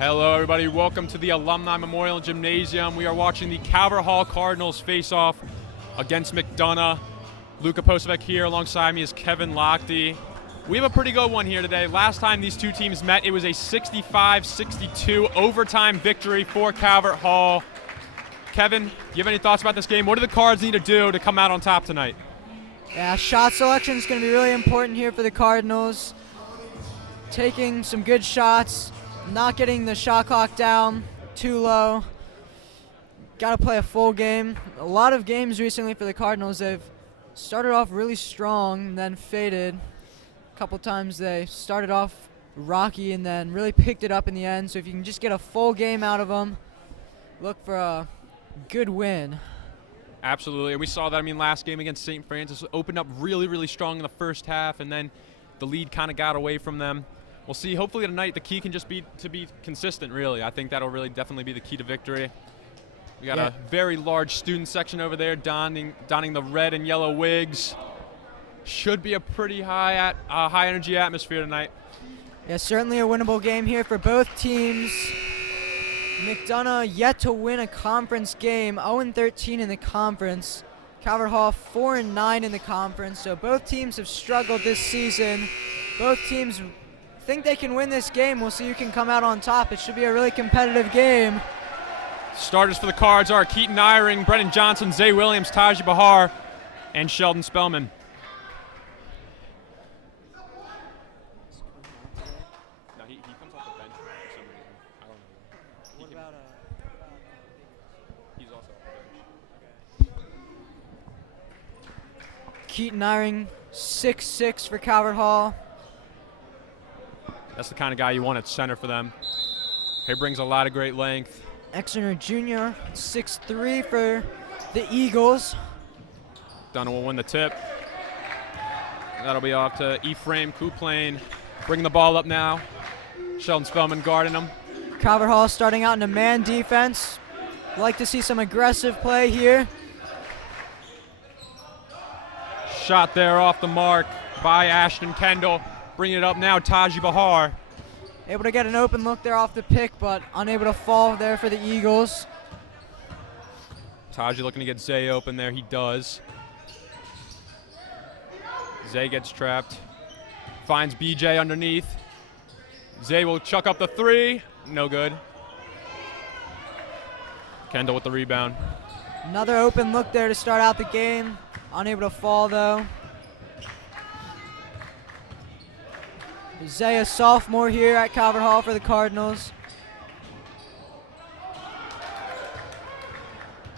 Hello everybody, welcome to the Alumni Memorial Gymnasium. We are watching the Calvert Hall Cardinals face off against McDonogh. Luca Posevec here, alongside me is Kevin Lochte. We have a pretty good one here today. Last time these two teams met, it was a 65-62 overtime victory for Calvert Hall. Kevin, do you have any thoughts about this game? What do the Cards need to do to come out on top tonight? Yeah, shot selection is going to be really important here for the Cardinals. Taking some good shots, not getting the shot clock down too low. Got to play a full game. A lot of games recently for the Cardinals, they've started off really strong and then faded. A couple times they started off rocky and then really picked it up in the end. So if you can just get a full game out of them, look for a good win. Absolutely, and we saw that. Last game against St. Francis opened up really strong in the first half, and then the lead kind of got away from them. We'll see. Hopefully tonight the key can just be to be consistent, really. I think that'll really definitely be the key to victory. We got a very large student section over there donning the red and yellow wigs. Should be a pretty high energy atmosphere tonight. Yeah, certainly a winnable game here for both teams. McDonogh yet to win a conference game, 0-13 in the conference. Calvert Hall 4-9 in the conference, so both teams have struggled this season. Both teams think they can win this game. We'll see who can come out on top. It should be a really competitive game. Starters for the Cards are Keaton Eyring, Brendan Johnson, Zay Williams, Taji Bahar, and Sheldon Spellman. Keaton Eyring, 6'6" for Calvert Hall. That's the kind of guy you want at center for them. He brings a lot of great length. Exeter Jr., 6'3" for the Eagles. Dunn will win the tip. That'll be off to Ephraim Couplain. Bringing the ball up now. Sheldon Spellman guarding him. Calvert Hall starting out in a man defense. Like to see some aggressive play here. Shot there off the mark by Ashton Kendall. Bringing it up now, Taji Bahar. Able to get an open look there off the pick, but unable to fall there for the Eagles. Taji looking to get Zay open there. He does. Zay gets trapped. Finds BJ underneath. Zay will chuck up the three. No good. Kendall with the rebound. Another open look there to start out the game. Unable to fall, though. Zay, a sophomore here at Calvert Hall for the Cardinals.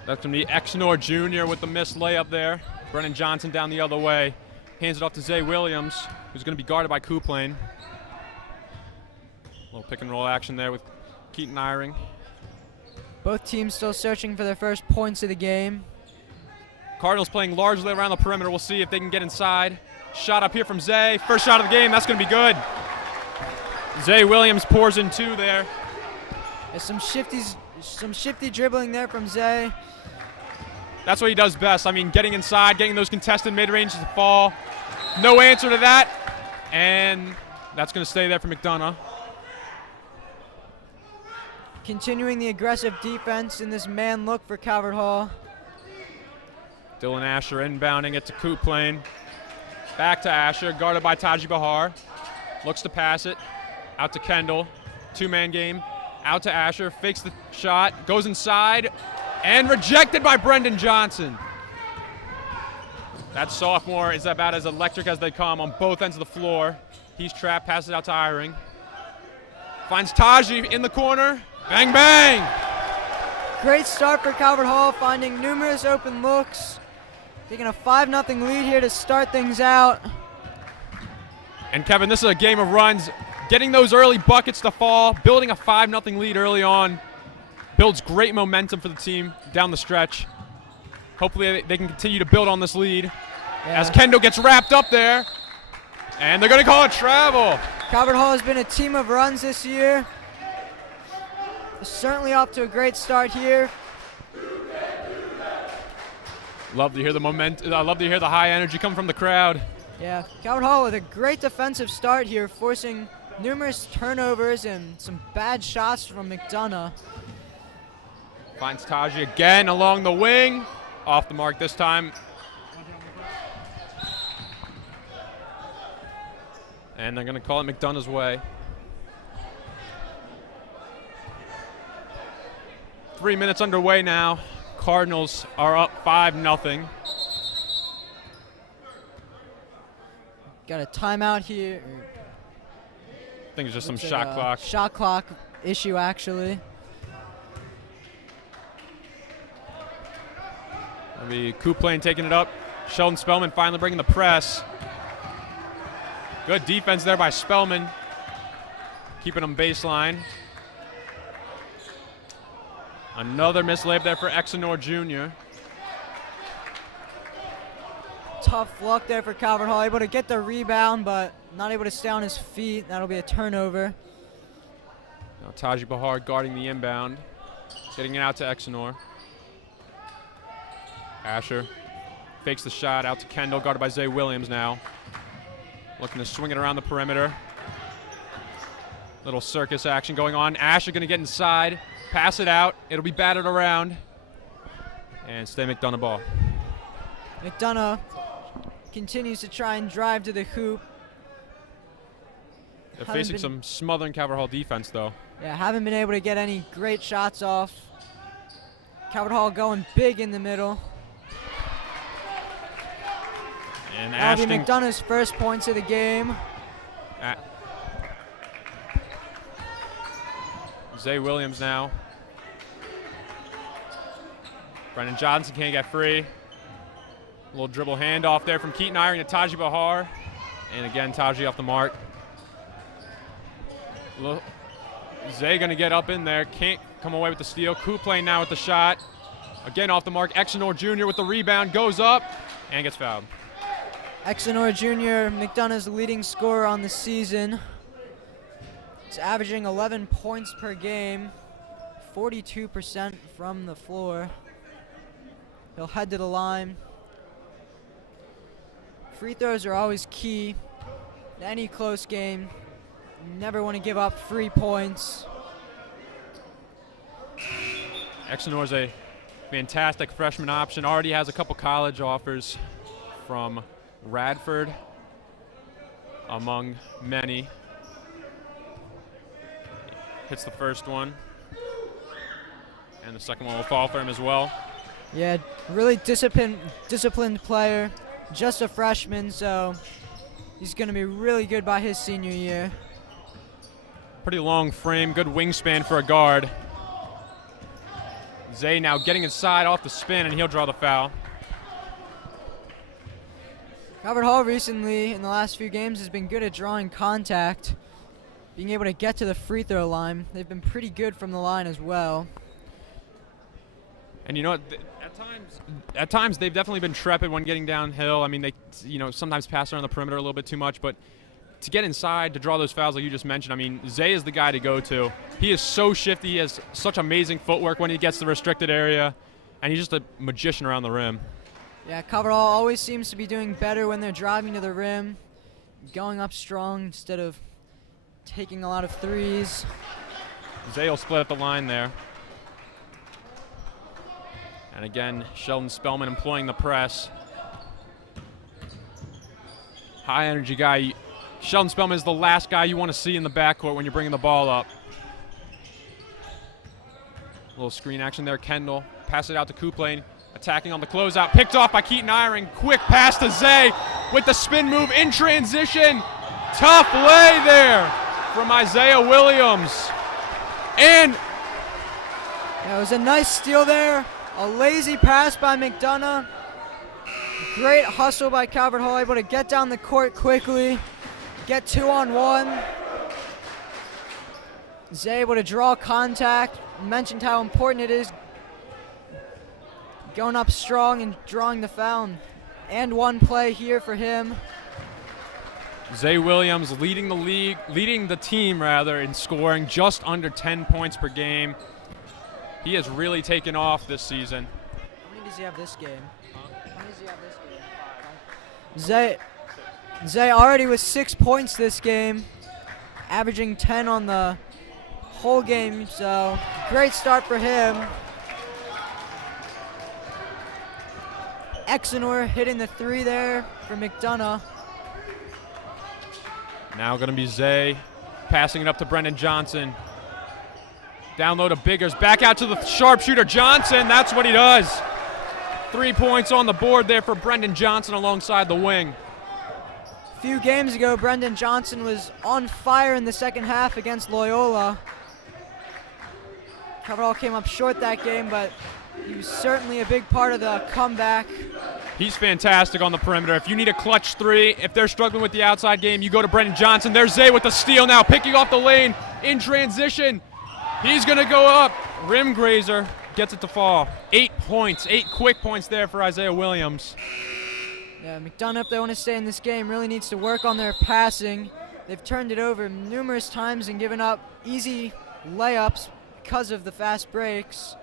That's going to be Exnor Jr. with the missed layup there. Brennan Johnson down the other way. Hands it off to Zay Williams, who's going to be guarded by Couplain. Little pick and roll action there with Keaton Eyring. Both teams still searching for their first points of the game. Cardinals playing largely around the perimeter. We'll see if they can get inside. Shot up here from Zay. First shot of the game. That's going to be good. Zay Williams pours in two there. There's some shifty dribbling there from Zay. That's what he does best. Getting inside, getting those contested mid-ranges to fall. No answer to that. And that's going to stay there for McDonogh. Continuing the aggressive defense in this man look for Calvert Hall. Dylan Asher inbounding it to Couplain. Back to Asher, guarded by Taji Bahar. Looks to pass it. Out to Kendall. Two-man game. Out to Asher. Fakes the shot. Goes inside. And rejected by Brendan Johnson. That sophomore is about as electric as they come on both ends of the floor. He's trapped. Passes it out to Eyring. Finds Taji in the corner. Bang, bang! Great start for Calvert Hall, finding numerous open looks. Taking a 5-0 lead here to start things out. And Kevin, this is a game of runs. Getting those early buckets to fall, building a 5-0 lead early on, builds great momentum for the team down the stretch. Hopefully they can continue to build on this lead. As Kendall gets wrapped up there. And they're going to call it travel. Calvert Hall has been a team of runs this year. Certainly off to a great start here. Love to hear the momentum. I love to hear the high energy come from the crowd. Yeah, Calvert Hall with a great defensive start here, forcing numerous turnovers and some bad shots from McDonogh. Finds Taji again along the wing. Off the mark this time. And they're going to call it McDonogh's way. 3 minutes underway now. Cardinals are up 5-0. Got a timeout here. I think it's just some shot clock. Shot clock issue, actually. That'll be Couplane taking it up. Sheldon Spellman finally bringing the press. Good defense there by Spellman, keeping them baseline. Another missed layup there for Exenor Jr. Tough luck there for Calvert Hall, able to get the rebound, but not able to stay on his feet. That'll be a turnover. Now Taji Bahar guarding the inbound, getting it out to Exenor. Asher fakes the shot out to Kendall, guarded by Zay Williams now. Looking to swing it around the perimeter. Little circus action going on. Asher going to get inside, pass it out. It'll be batted around. And stay McDonogh ball. McDonogh continues to try and drive to the hoop. They're facing some smothering Calvert Hall defense, though. Yeah, haven't been able to get any great shots off. Calvert Hall going big in the middle. And that'll be McDonogh's first points of the game. Zay Williams now. Brendan Johnson can't get free. A little dribble handoff there from Keaton Iring to Taji Bahar. And again, Taji off the mark. Zay going to get up in there. Can't come away with the steal. Couplane now with the shot. Again off the mark. Exenor Jr. with the rebound. Goes up and gets fouled. Exenor Jr., McDonogh's leading scorer on the season. He's averaging 11 points per game, 42% from the floor. He'll head to the line. Free throws are always key in any close game. You never want to give up free points. Exenor's a fantastic freshman option. Already has a couple college offers from Radford, among many. Hits the first one, and the second one will fall for him as well. Yeah, really disciplined player, just a freshman, so he's going to be really good by his senior year. Pretty long frame, good wingspan for a guard. Zay now getting inside off the spin, and he'll draw the foul. Calvert Hall recently, in the last few games, has been good at drawing contact, being able to get to the free throw line. They've been pretty good from the line as well. And you know what? At times they've definitely been trepid when getting downhill. I mean, they sometimes pass around the perimeter a little bit too much, but to get inside to draw those fouls like you just mentioned, I mean, Zay is the guy to go to. He is so shifty. He has such amazing footwork when he gets the restricted area, and he's just a magician around the rim. Yeah, Calvert Hall always seems to be doing better when they're driving to the rim, going up strong instead of taking a lot of threes. Zay will split up the line there. And again, Sheldon Spellman employing the press. High energy guy. Sheldon Spellman is the last guy you want to see in the backcourt when you're bringing the ball up. A little screen action there. Kendall pass it out to Couplane. Attacking on the closeout. Picked off by Keaton Iring. Quick pass to Zay with the spin move in transition. Tough lay there from Isaiah Williams. And yeah, it was a nice steal there. A lazy pass by McDonogh. Great hustle by Calvert Hall, able to get down the court quickly, get 2-on-1. Zay able to draw contact. Mentioned how important it is going up strong and drawing the foul. And one play here for him. Zay Williams leading the team in scoring, just under 10 points per game. He has really taken off this season. How many does he have this game? How many does he have this game? Zay already with 6 points this game. averaging 10 on the whole game, so great start for him. Exenor hitting the 3 there for McDonogh. Now going to be Zay passing it up to Brendan Johnson. Down low to Biggers, back out to the sharpshooter Johnson. That's what he does. 3 points on the board there for Brendan Johnson alongside the wing. A few games ago, Brendan Johnson was on fire in the second half against Loyola. Cabral came up short that game, but he was certainly a big part of the comeback. He's fantastic on the perimeter. If you need a clutch 3, if they're struggling with the outside game, you go to Brendan Johnson. There's Zay with the steal now, picking off the lane in transition. He's going to go up. Rim grazer gets it to fall. 8 points, 8 quick points there for Isaiah Williams. Yeah, McDonogh, if they want to stay in this game, really needs to work on their passing. They've turned it over numerous times and given up easy layups because of the fast breaks.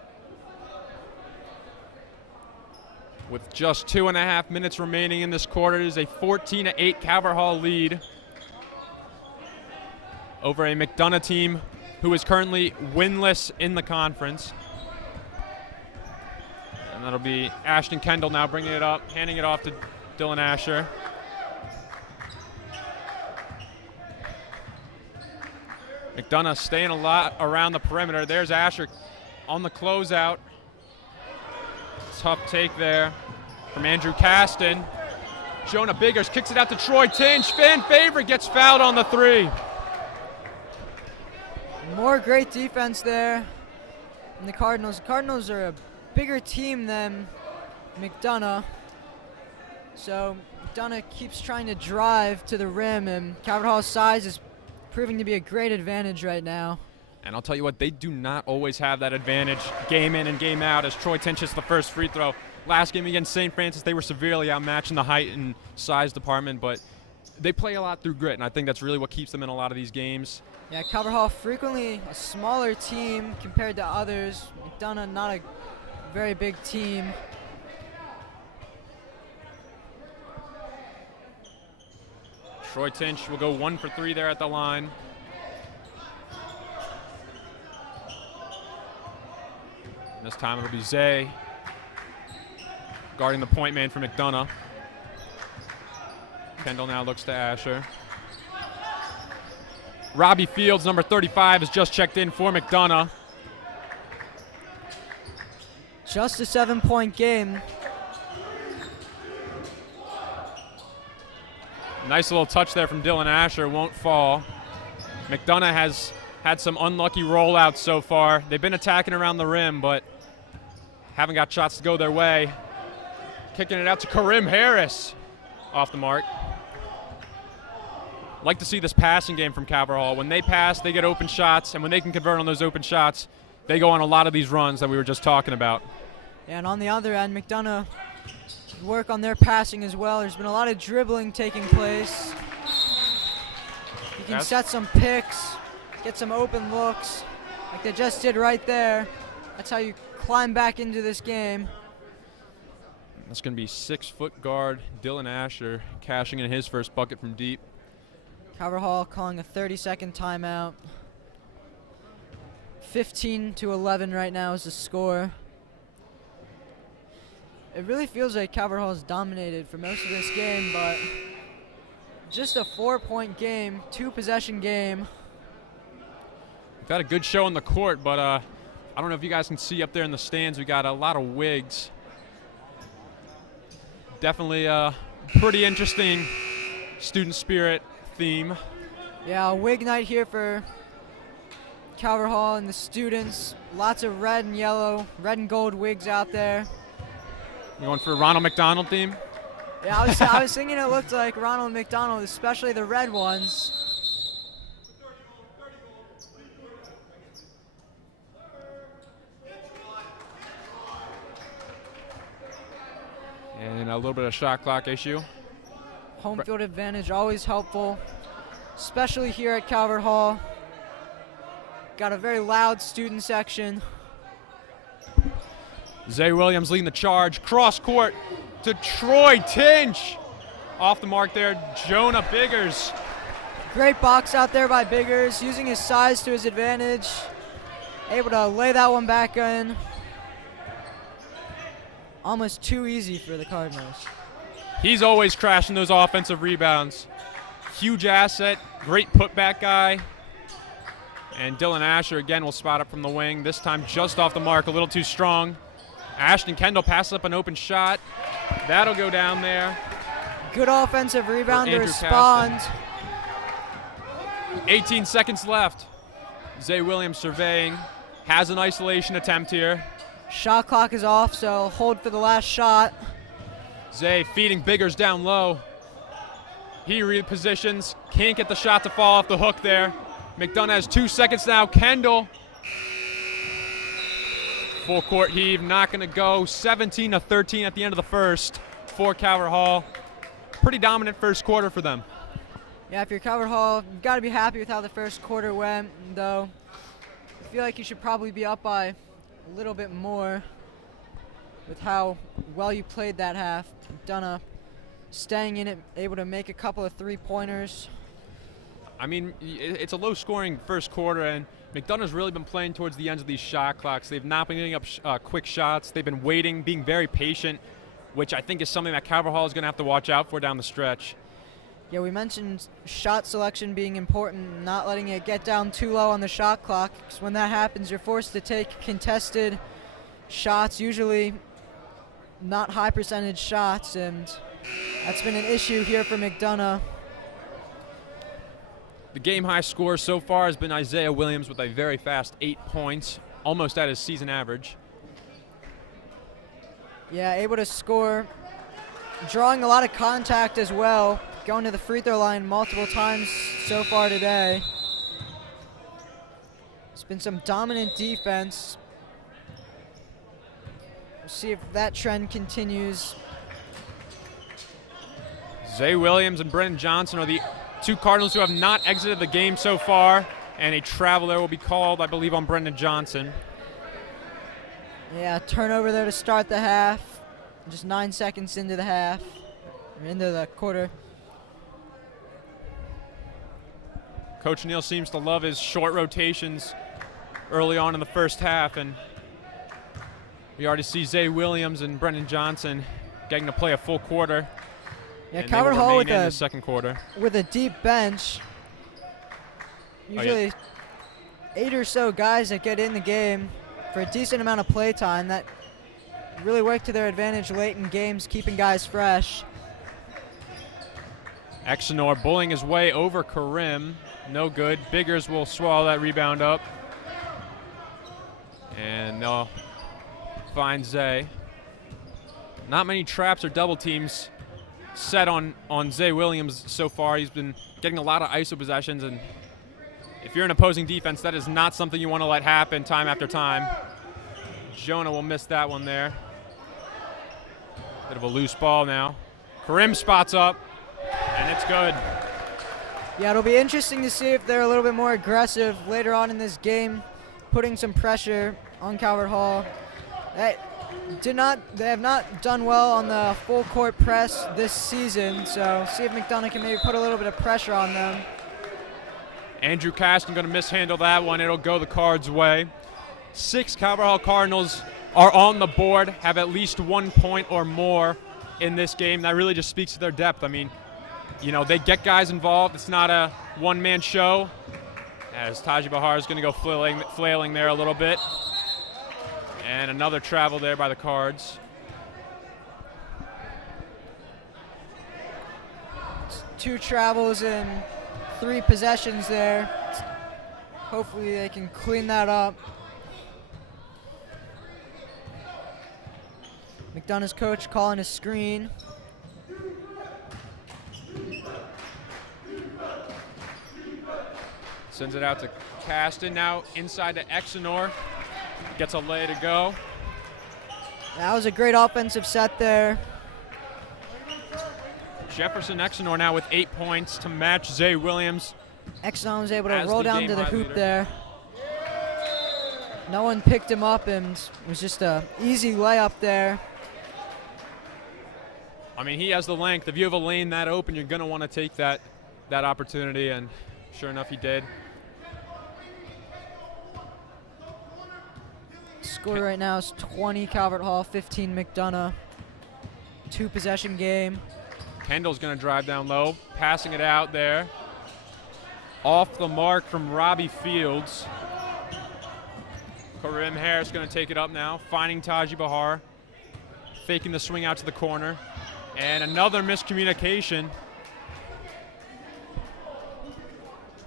With just 2.5 minutes remaining in this quarter, it is a 14-8 Calvert Hall lead over a McDonogh team who is currently winless in the conference. And that'll be Ashton Kendall now bringing it up, handing it off to Dylan Asher. McDonogh staying a lot around the perimeter. There's Asher on the closeout. Tough take there from Andrew Caston. Jonah Biggers kicks it out to Troy Tinch. Fan favorite gets fouled on the 3. More great defense there in the Cardinals. The Cardinals are a bigger team than McDonogh. So McDonogh keeps trying to drive to the rim, and Calvert Hall's size is proving to be a great advantage right now. And I'll tell you what, they do not always have that advantage game in and game out, as Troy Tinch hits the first free throw. Last game against St. Francis, they were severely outmatched in the height and size department, but they play a lot through grit, and I think that's really what keeps them in a lot of these games. Yeah, Calvert Hall frequently a smaller team compared to others. McDonogh not a very big team. Troy Tinch will go 1 for 3 there at the line. And this time it'll be Zay guarding the point man for McDonogh. Kendall now looks to Asher. Robbie Fields, number 35, has just checked in for McDonogh. Just a 7-point game. Nice little touch there from Dylan Asher, won't fall. McDonogh has had some unlucky rollouts so far. They've been attacking around the rim, but haven't got shots to go their way. Kicking it out to Karim Harris. Off the mark. Like to see this passing game from Calvert Hall. When they pass, they get open shots, and when they can convert on those open shots, they go on a lot of these runs that we were just talking about. Yeah, and on the other end, McDonogh work on their passing as well. There's been a lot of dribbling taking place. You can set some picks, get some open looks, like they just did right there. That's how you climb back into this game. That's going to be 6-foot guard Dylan Asher cashing in his first bucket from deep. Calvert Hall calling a 30-second timeout. 15-11 right now is the score. It really feels like Calvert Hall's dominated for most of this game, but just a 4-point game, 2-possession game. We've had a good show on the court, but I don't know if you guys can see up there in the stands, we got a lot of wigs. Definitely a pretty interesting student spirit theme. Yeah, a wig night here for Calvert Hall and the students. Lots of red and yellow, red and gold wigs out there. You going for a Ronald McDonald theme? Yeah, I was thinking it looked like Ronald McDonald, especially the red ones. And a little bit of shot clock issue. Home field advantage, always helpful, especially here at Calvert Hall. Got a very loud student section. Zay Williams leading the charge. Cross court to Troy Tinch. Off the mark there, Jonah Biggers Great box out there by Biggers, using his size to his advantage. Able to lay that one back in. Almost too easy for the Cardinals. He's always crashing those offensive rebounds. Huge asset, great putback guy. And Dylan Asher again will spot up from the wing. This time just off the mark, a little too strong. Ashton Kendall passes up an open shot. That'll go down there. Good offensive rebound to respond. 18 seconds left. Zay Williams surveying. Has an isolation attempt here. Shot clock is off, so hold for the last shot. Zay feeding Biggers down low. He repositions. Can't get the shot to fall off the hook there. McDonogh has 2 seconds now. Kendall. Full court heave, not going to go. 17-13 at the end of the first for Calvert Hall. Pretty dominant first quarter for them. Yeah, if you're Calvert Hall, you've got to be happy with how the first quarter went, though. I feel like you should probably be up by a little bit more with how well you played that half. McDonogh staying in it, able to make a couple of three-pointers. I mean, it's a low-scoring first quarter, and McDonough's really been playing towards the ends of these shot clocks. They've not been getting up quick shots. They've been waiting, being very patient, which I think is something that Calvert Hall is going to have to watch out for down the stretch. Yeah, we mentioned shot selection being important, not letting it get down too low on the shot clock, because when that happens, you're forced to take contested shots, usually not high-percentage shots, and that's been an issue here for McDonogh. The game-high score so far has been Isaiah Williams with a very fast 8 points, almost at his season average. Yeah, able to score, drawing a lot of contact as well, going to the free throw line multiple times so far today. It's been some dominant defense. We'll see if that trend continues. Zay Williams and Brendan Johnson are the two Cardinals who have not exited the game so far, and a travel there will be called, I believe, on Brendan Johnson. Yeah, turnover there to start the half. Just 9 seconds into the half, or into the quarter. Coach Neal seems to love his short rotations early on in the first half, and we already see Zay Williams and Brendan Johnson getting to play a full quarter. Yeah, Calvert Hall with the second quarter with a deep bench. Usually 8 or so guys that get in the game for a decent amount of play time that really work to their advantage late in games, keeping guys fresh. Exenor bullying his way over Karim. No good. Biggers will swallow that rebound up. And they'll find Zay. Not many traps or double teams set on Zay Williams so far. He's been getting a lot of ISO possessions, and if you're an opposing defense, that is not something you want to let happen time after time. Jonah will miss that one there. Bit of a loose ball now. Karim spots up, and it's good. Yeah, it'll be interesting to see if they're a little bit more aggressive later on in this game, putting some pressure on Calvert Hall. They have not done well on the full court press this season, so see if McDonogh can maybe put a little bit of pressure on them. Andrew Caston going to mishandle that one. It'll go the Cards' way. 6 Calvert Hall Cardinals are on the board, have at least 1 point or more in this game. That really just speaks to their depth. I mean, you know, they get guys involved. It's not a one-man show. As Taji Bahar is going to go flailing there a little bit. And another travel there by the Cards. 2 travels and 3 possessions there. Hopefully they can clean that up. McDonogh's coach calling a screen. Sends it out to Caston, now inside to Exenor. Gets a lay to go. That was a great offensive set there. Jefferson Exenor now with 8 points to match Zay Williams. Exenor was able to roll down to the hoop there. No one picked him up, and it was just an easy layup there. I mean, he has the length. If you have a lane that open, you're going to want to take that that opportunity, and sure enough, he did. Score right now is 20 Calvert Hall, 15 McDonogh. 2-possession game. Kendall's going to drive down low, passing it out there. Off the mark from Robbie Fields. Karim Harris going to take it up now, finding Taji Bahar, faking the swing out to the corner. And another miscommunication.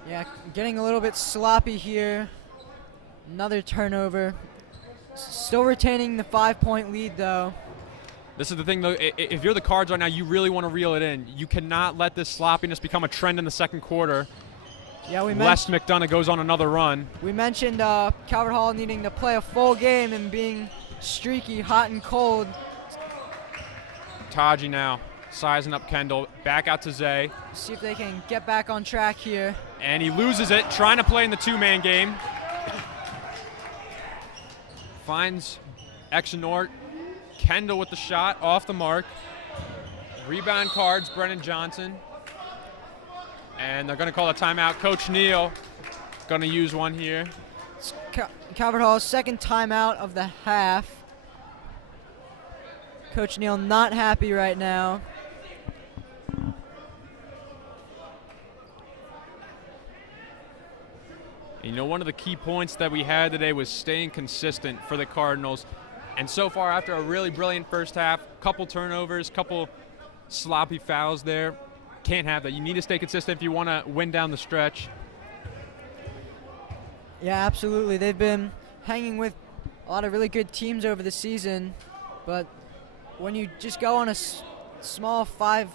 Yeah, getting a little bit sloppy here. Another turnover. Still retaining the 5-point lead, though. This is the thing, though. If you're the Cards right now, you really want to reel it in. You cannot let this sloppiness become a trend in the second quarter. Yeah, lest McDonogh goes on another run. We mentioned Calvert Hall needing to play a full game and being streaky, hot and cold. Taji now sizing up Kendall. Back out to Zay. See if they can get back on track here. And he loses it, trying to play in the two-man game. Finds Exonort. Kendall with the shot, off the mark. Rebound Cards, Brennan Johnson. And they're going to call a timeout. Coach Neal going to use one here. It's Calvert Hall's second timeout of the half. Coach Neal not happy right now. You know, one of the key points that we had today was staying consistent for the Cardinals. And so far, after a really brilliant first half, couple turnovers, couple sloppy fouls there, can't have that. You need to stay consistent if you want to win down the stretch. Yeah, absolutely. They've been hanging with a lot of really good teams over the season, but when you just go on a small 5-7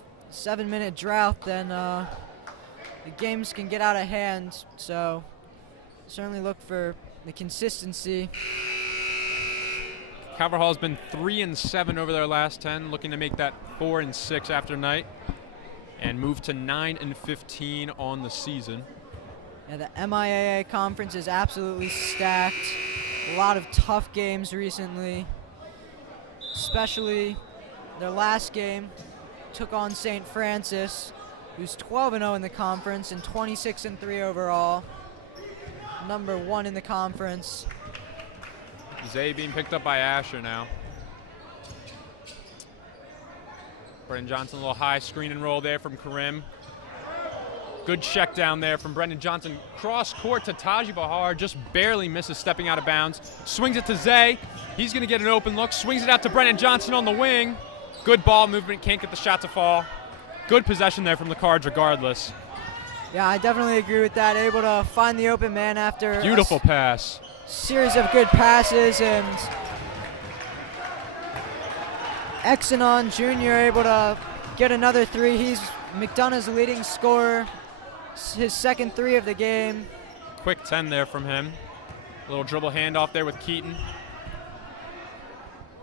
minute drought, then the games can get out of hand. So certainly look for the consistency. Calvert Hall has been 3-7 over their last 10, looking to make that 4-6 after night and move to 9-15 on the season. Yeah, the MIAA conference is absolutely stacked. A lot of tough games recently, especially their last game took on St. Francis, who's 12-0 in the conference and 26-3 overall. Number 1 in the conference. Zay being picked up by Asher now. Brendan Johnson, a little high screen and roll there from Karim. Good check down there from Brendan Johnson. Cross court to Taji Bahar, just barely misses stepping out of bounds. Swings it to Zay. He's going to get an open look. Swings it out to Brendan Johnson on the wing. Good ball movement, can't get the shot to fall. Good possession there from the Cards regardless. Yeah, I definitely agree with that. Able to find the open man after beautiful pass. Series of good passes, and Exonon Jr. able to get another three. He's McDonogh's leading scorer, his second three of the game. Quick 10 there from him. A little dribble handoff there with Keaton.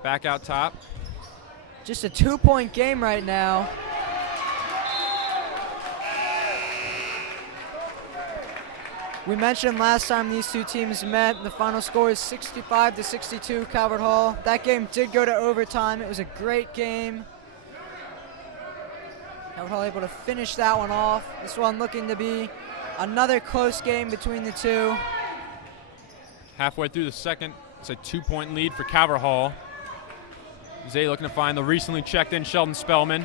Back out top. Just a 2-point game right now. We mentioned last time these two teams met, the final score is 65-62 Calvert Hall. That game did go to overtime. It was a great game. Calvert Hall able to finish that one off. This one looking to be another close game between the two. Halfway through the second, it's a 2-point lead for Calvert Hall. Zay looking to find the recently checked in Sheldon Spellman.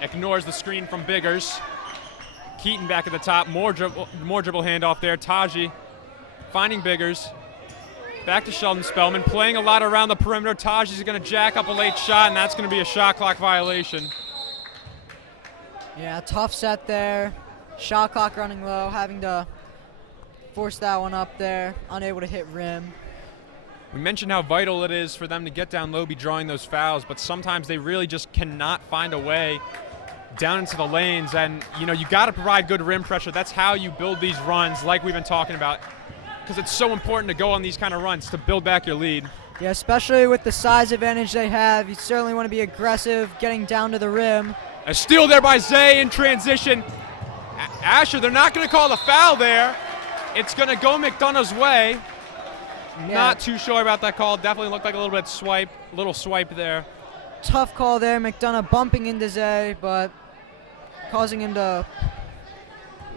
Ignores the screen from Biggers. Keaton back at the top, more dribble handoff there. Taji finding Biggers. Back to Sheldon Spellman, playing a lot around the perimeter. Taji's going to jack up a late shot, and that's going to be a shot clock violation. Yeah, tough set there. Shot clock running low, having to force that one up there, unable to hit rim. We mentioned how vital it is for them to get down low, be drawing those fouls, but sometimes they really just cannot find a way down into the lanes, and you know, you got to provide good rim pressure. That's how you build these runs like we've been talking about, because it's so important to go on these kind of runs to build back your lead. Yeah, especially with the size advantage they have. You certainly want to be aggressive, getting down to the rim. A steal there by Zay in transition. Asher, they're not going to call the foul there. It's going to go McDonough's way. Yeah. Not too sure about that call. Definitely looked like a little swipe there. Tough call there. McDonogh bumping into Zay, but causing him to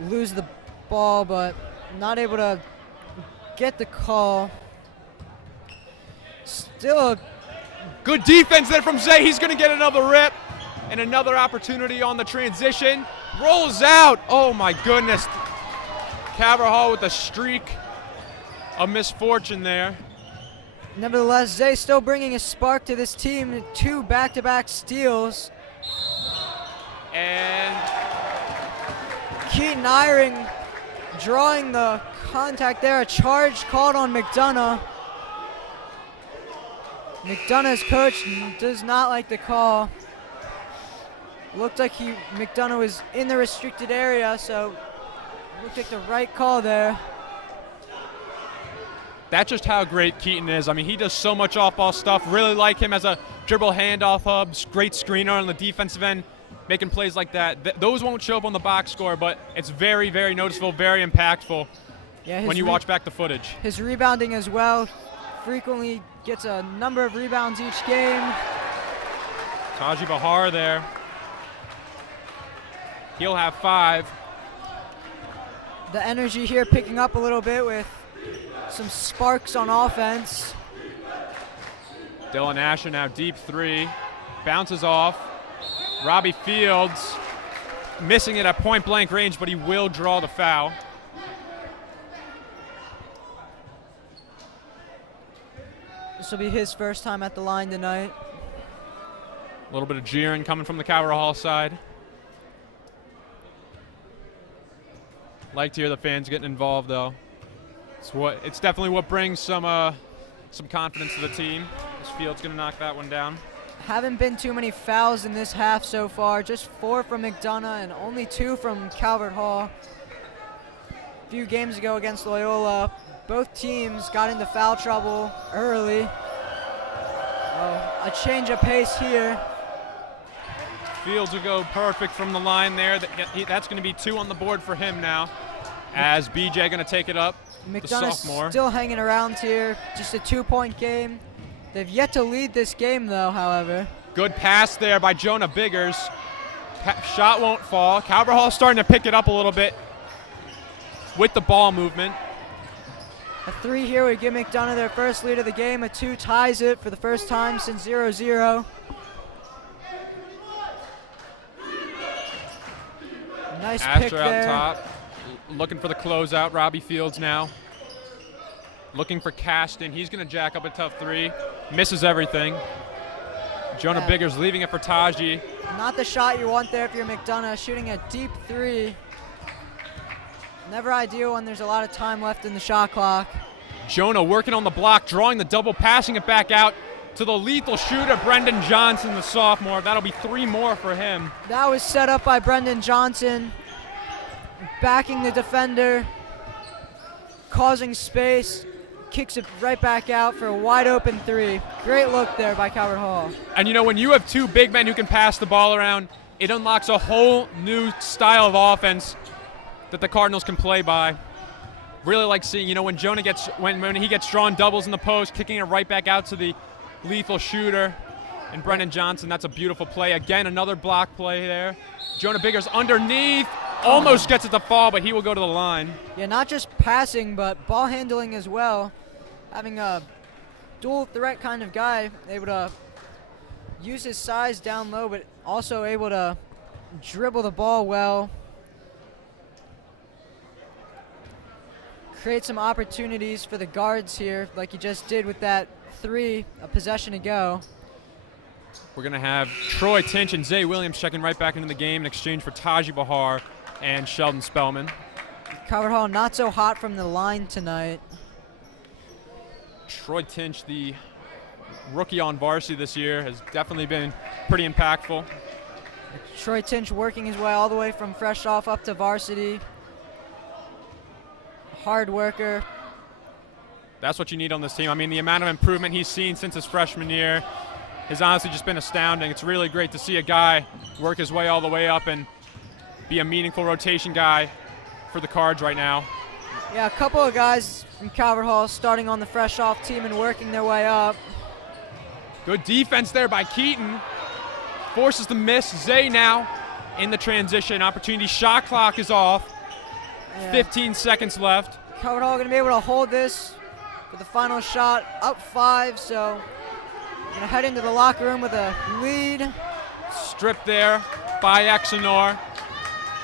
lose the ball, but not able to get the call. Still a good defense there from Zay. He's going to get another rip and another opportunity on the transition. Rolls out. Oh my goodness. Caverhall with a streak of misfortune there. Nevertheless, Zay still bringing a spark to this team. 2 back-to-back steals. And Keaton Eyring drawing the contact there. A charge called on McDonogh. McDonough's coach does not like the call. Looked like McDonogh was in the restricted area, so looked like the right call there. That's just how great Keaton is. I mean, he does so much off-ball stuff. Really like him as a dribble handoff hub, great screener on the defensive end, making plays like that. Those won't show up on the box score, but it's very, very noticeable, very impactful when you watch back the footage. His rebounding as well. Frequently gets a number of rebounds each game. Taji Bahar there. He'll have 5. The energy here picking up a little bit with some sparks on offense. Dylan Asher now deep 3. Bounces off. Robbie Fields missing it at point blank range, but he will draw the foul. This will be his first time at the line tonight. A little bit of jeering coming from the Caverhall side. Like to hear the fans getting involved, though. It's definitely what brings some confidence to the team. This Field's going to knock that one down. Haven't been too many fouls in this half so far. Just 4 from McDonogh and only 2 from Calvert Hall. A few games ago against Loyola, both teams got into foul trouble early. A change of pace here. Fields will go perfect from the line there. That's going to be 2 on the board for him now, as BJ going to take it up, the sophomore. Still hanging around here, just a 2-point game. They've yet to lead this game, though, however. Good pass there by Jonah Biggers. Shot won't fall. Calvert Hall starting to pick it up a little bit with the ball movement. A 3 here would give McDonogh their first lead of the game. A 2 ties it for the first time since 0-0. Nice pick there. Asher out top, looking for the closeout. Robbie Fields now looking for Caston. He's going to jack up a tough 3. Misses everything. Jonah Biggers leaving it for Taji. Not the shot you want there if you're McDonogh. Shooting a deep 3. Never ideal when there's a lot of time left in the shot clock. Jonah working on the block, drawing the double, passing it back out to the lethal shooter, Brendan Johnson, the sophomore. That'll be 3 more for him. That was set up by Brendan Johnson, backing the defender, causing space, kicks it right back out for a wide open 3. Great look there by Calvert Hall. And you know, when you have 2 big men who can pass the ball around, it unlocks a whole new style of offense that the Cardinals can play by. Really like seeing, you know, when Jonah gets, when he gets drawn doubles in the post, kicking it right back out to the lethal shooter and Brendan Johnson. That's a beautiful play. Again, another block play there. Jonah Biggers underneath, almost gets it to fall, but he will go to the line. Yeah, not just passing, but ball handling as well. Having a dual threat kind of guy, able to use his size down low, but also able to dribble the ball well. Create some opportunities for the guards here, like he just did with that 3 a possession ago. We're going to have Troy Tinch and Zay Williams checking right back into the game in exchange for Taji Bahar and Sheldon Spellman. Calvert Hall not so hot from the line tonight. Troy Tinch, the rookie on varsity this year, has definitely been pretty impactful. Troy Tinch working his way all the way from fresh off up to varsity. Hard worker. That's what you need on this team. I mean, the amount of improvement he's seen since his freshman year has honestly just been astounding. It's really great to see a guy work his way all the way up and be a meaningful rotation guy for the Cards right now. Yeah, a couple of guys from Calvert Hall starting on the fresh off team and working their way up. Good defense there by Keaton. Forces the miss. Zay now in the transition opportunity. Shot clock is off. Yeah. 15 seconds left. Calvert Hall going to be able to hold this for the final shot, up 5, so going to head into the locker room with a lead. Stripped there by Exenor.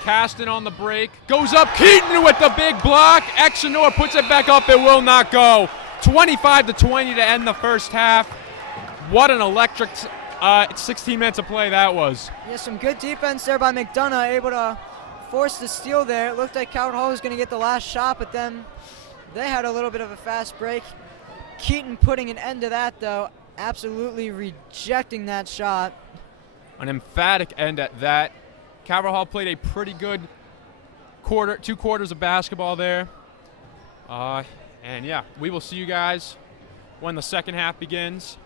Caston on the break. Goes up. Keaton with the big block. Exenor puts it back up. It will not go. 25-20 to end the first half. What an electric 16 minutes of play that was. Yeah, some good defense there by McDonogh, able to force the steal there. It looked like Calvert Hall was going to get the last shot, but then they had a little bit of a fast break. Keaton putting an end to that, though, absolutely rejecting that shot. An emphatic end at that. Calvert Hall played a pretty good quarter, 2 quarters of basketball there. And yeah, we will see you guys when the second half begins.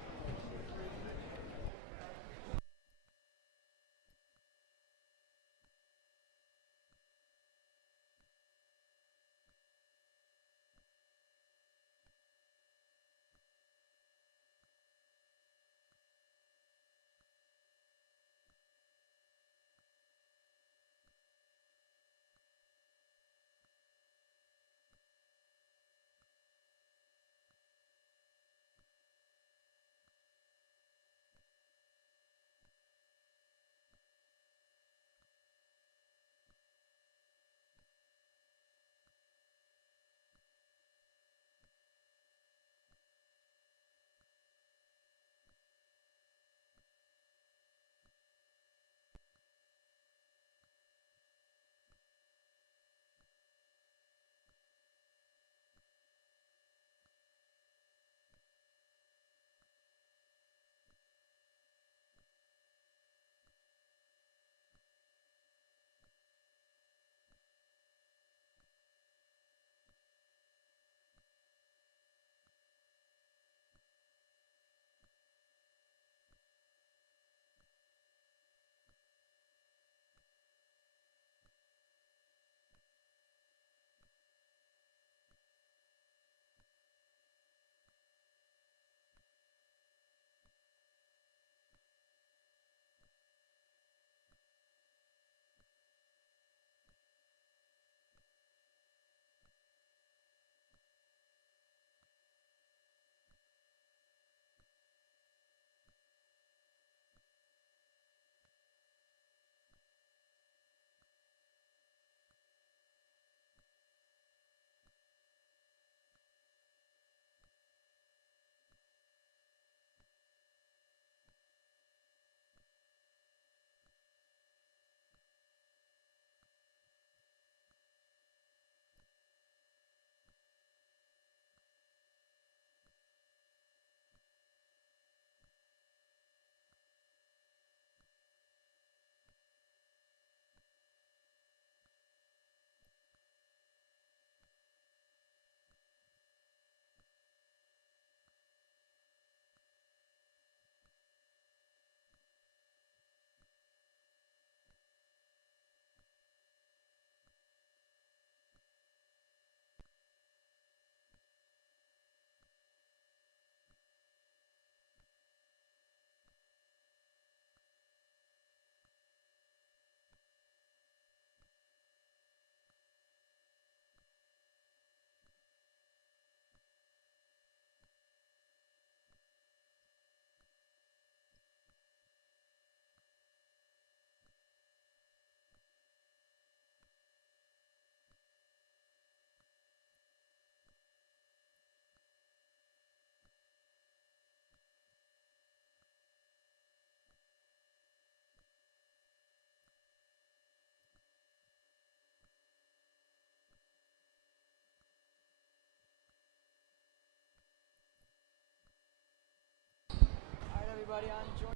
Everybody, I'm joined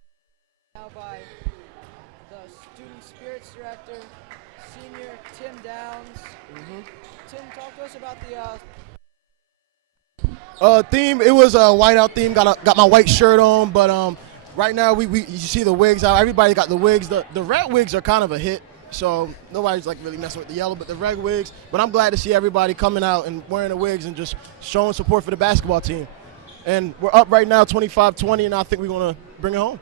now by the Student Spirits Director, Senior Tim Downs. Tim, talk to us about the theme. It was a whiteout theme. Got my white shirt on, but right now you see the wigs out. Everybody got the wigs. The red wigs are kind of a hit, so nobody's like really messing with the yellow, but the red wigs. But I'm glad to see everybody coming out and wearing the wigs and just showing support for the basketball team. And we're up right now 25-20, and I think we're going to bring it home.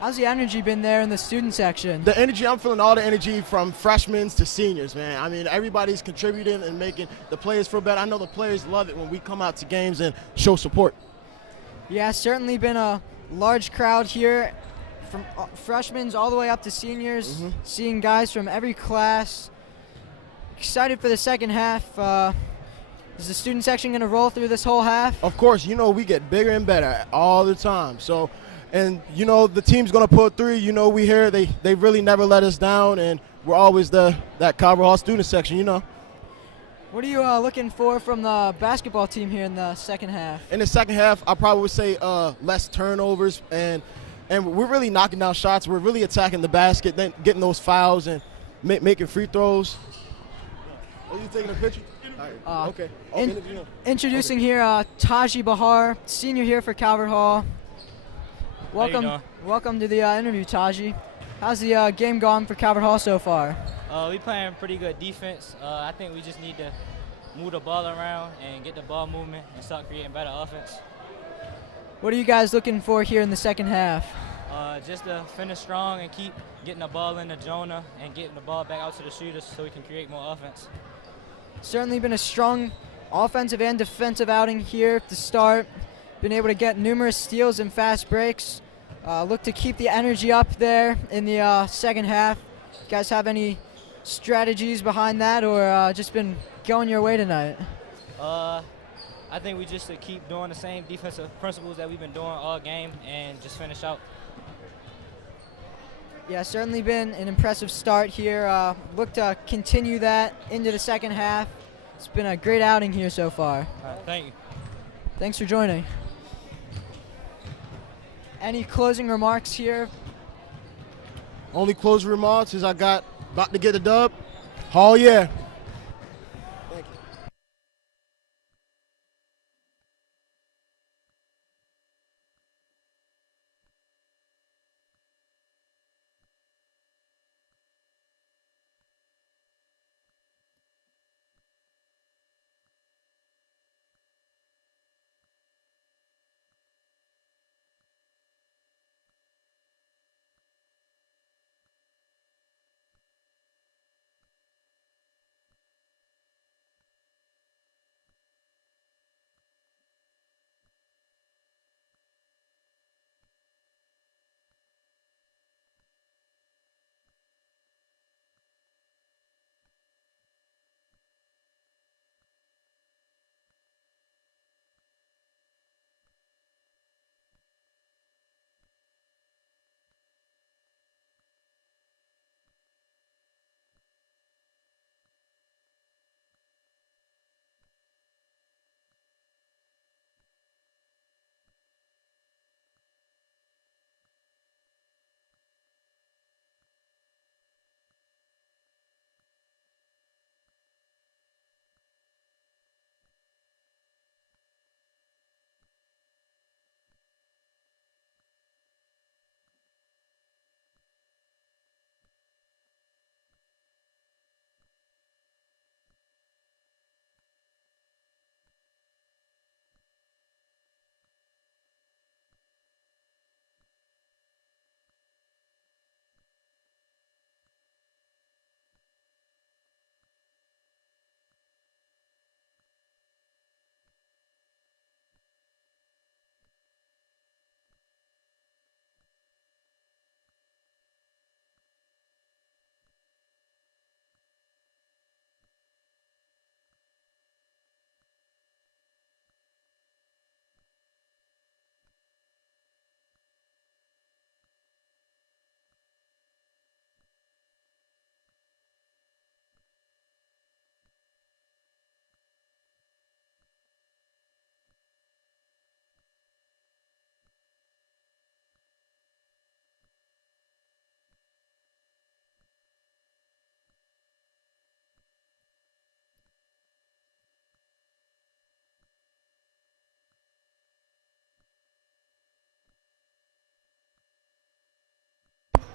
How's the energy been there in the student section? The energy, I'm feeling all the energy from freshmen to seniors, man. I mean, everybody's contributing and making the players feel better. I know the players love it when we come out to games and show support. Yeah, certainly been a large crowd here from freshmen all the way up to seniors, seeing guys from every class. Excited for the second half. Is the student section going to roll through this whole half? Of course, you know we get bigger and better all the time. So, and you know the team's going to pull through. You know we here. They really never let us down, and we're always that Calvert Hall student section, you know. What are you looking for from the basketball team here in the second half? In the second half, I probably would say less turnovers, and we're really knocking down shots. We're really attacking the basket, then getting those fouls and making free throws. Are you taking a picture? Okay. Introducing here Taji Bahar, senior here for Calvert Hall. Welcome to the interview, Taji. How's the game gone for Calvert Hall so far? We playing pretty good defense. I think we just need to move the ball around and get the ball movement and start creating better offense. What are you guys looking for here in the second half? Just to finish strong and keep getting the ball into Jonah and getting the ball back out to the shooters so we can create more offense. Certainly been a strong offensive and defensive outing here to start. Been able to get numerous steals and fast breaks. Look to keep the energy up there in the second half. You guys have any strategies behind that, or just been going your way tonight? I think we just to keep doing the same defensive principles that we've been doing all game and just finish out. Yeah, certainly been an impressive start here. Look to continue that into the second half. It's been a great outing here so far. All right, thank you. Thanks for joining. Any closing remarks here? Only closing remarks is I got about to get a dub. Hall, yeah. Thank you.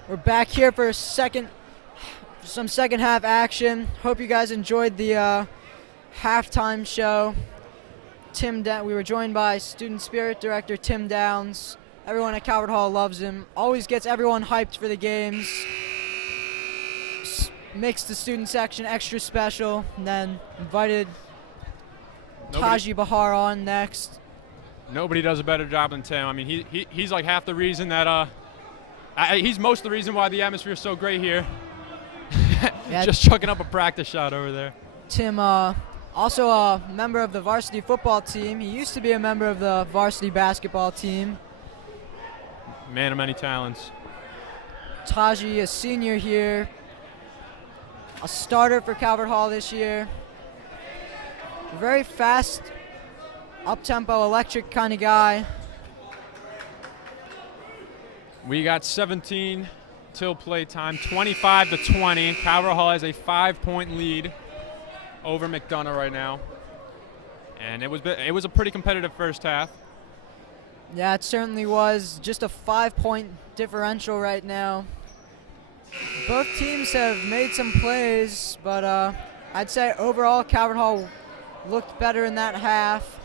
We're back here for some second half action. Hope you guys enjoyed the halftime show. We were joined by Student Spirit Director Tim Downs, Everyone at Calvert Hall loves him. Always gets everyone hyped for the games. Makes the student section extra special. And then invited Taji Bahar on next. Nobody does a better job than Tim. I mean, he's like half the reason that he's most of the reason why the atmosphere is so great here. Yeah. Just chucking up a practice shot over there. Tim, also a member of the varsity football team. He used to be a member of the varsity basketball team. Man of many talents. Taji, a senior here, a starter for Calvert Hall this year. Very fast, up-tempo, electric kind of guy. We got 17 till playtime, 25-20. Calvert Hall has a 5-point lead over McDonogh right now, and it was a pretty competitive first half. Yeah, it certainly was. Just a 5-point differential right now. Both teams have made some plays, but I'd say overall Calvert Hall looked better in that half.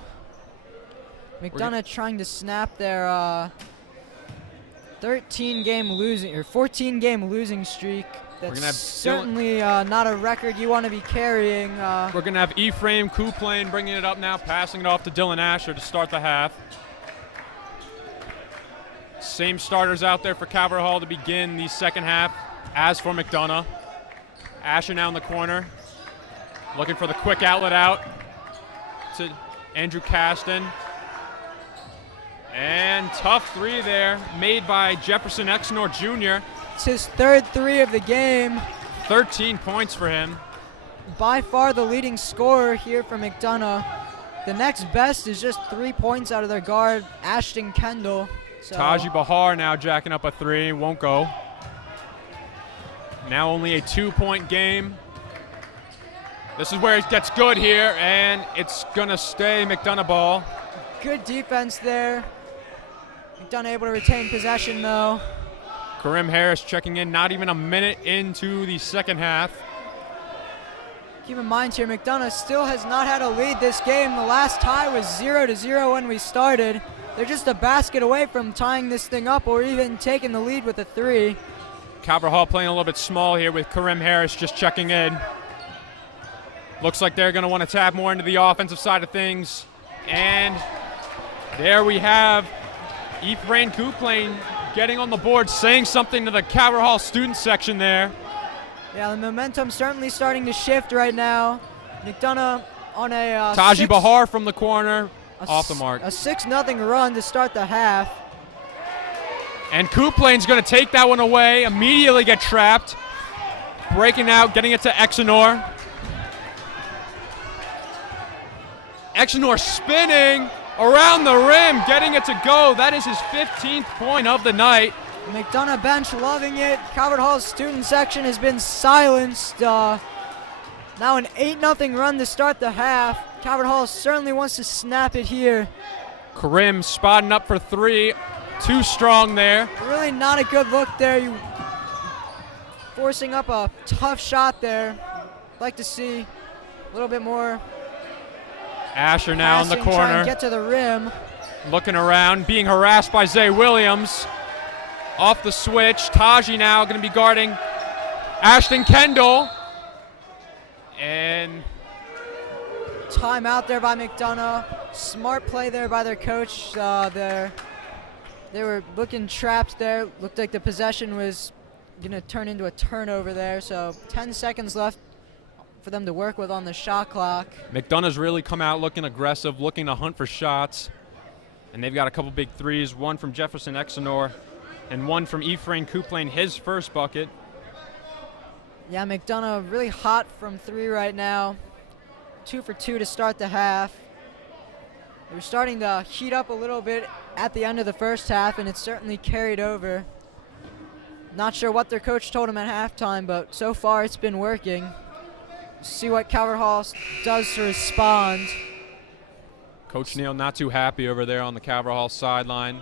McDonogh trying to snap their 14-game losing streak. That's certainly not a record you want to be carrying. We're going to have Ephraim Kuplane bringing it up now, passing it off to Dylan Asher to start the half. Same starters out there for Calvert Hall to begin the second half as for McDonogh. Asher now in the corner, looking for the quick outlet out to Andrew Caston. And tough three there, made by Jefferson Exnor Jr. It's his third three of the game. 13 points for him. By far the leading scorer here for McDonogh. The next best is just 3 points out of their guard, Ashton Kendall. So Taji Bahar now jacking up a three, won't go. Now only a 2-point game. This is where it gets good here, and it's gonna stay McDonogh ball. Good defense there. McDonogh able to retain possession though. Karim Harris checking in, not even a minute into the second half. Keep in mind here, McDonogh still has not had a lead this game. The last tie was 0-0 when we started. They're just a basket away from tying this thing up or even taking the lead with a three. Calvert Hall playing a little bit small here with Karim Harris just checking in. Looks like they're going to want to tap more into the offensive side of things. And there we have Ephraim Kuplane getting on the board, saying something to the Calvert Hall student section there. Yeah, the momentum's certainly starting to shift right now. McDonogh on a Taji Bahar from the corner, off the mark. A 6-0 run to start the half. And Kuplane's going to take that one away, immediately get trapped. Breaking out, getting it to Exnor. Exnor spinning around the rim, getting it to go. That is his 15th point of the night. McDonogh bench loving it. Calvert Hall's student section has been silenced. Now an 8-0 run to start the half. Calvert Hall certainly wants to snap it here. Karim spotting up for three. Too strong there. Really not a good look there. You forcing up a tough shot there. Like to see a little bit more. Asher now in the corner. Trying to get to the rim. Looking around, being harassed by Zay Williams. Off the switch. Taji now going to be guarding Ashton Kendall. And timeout there by McDonogh. Smart play there by their coach. They were looking trapped there. Looked like the possession was going to turn into a turnover there. So 10 seconds left for them to work with on the shot clock. McDonough's really come out looking aggressive, looking to hunt for shots. And they've got a couple big threes, one from Jefferson Exnor and one from Ephraim Kuplane, his first bucket. Yeah, McDonogh really hot from three right now. 2 for 2 to start the half. They were starting to heat up a little bit at the end of the first half, and it's certainly carried over. Not sure what their coach told them at halftime, but so far it's been working. See what Calvert Hall does to respond. Coach Neal not too happy over there on the Calvert Hall sideline.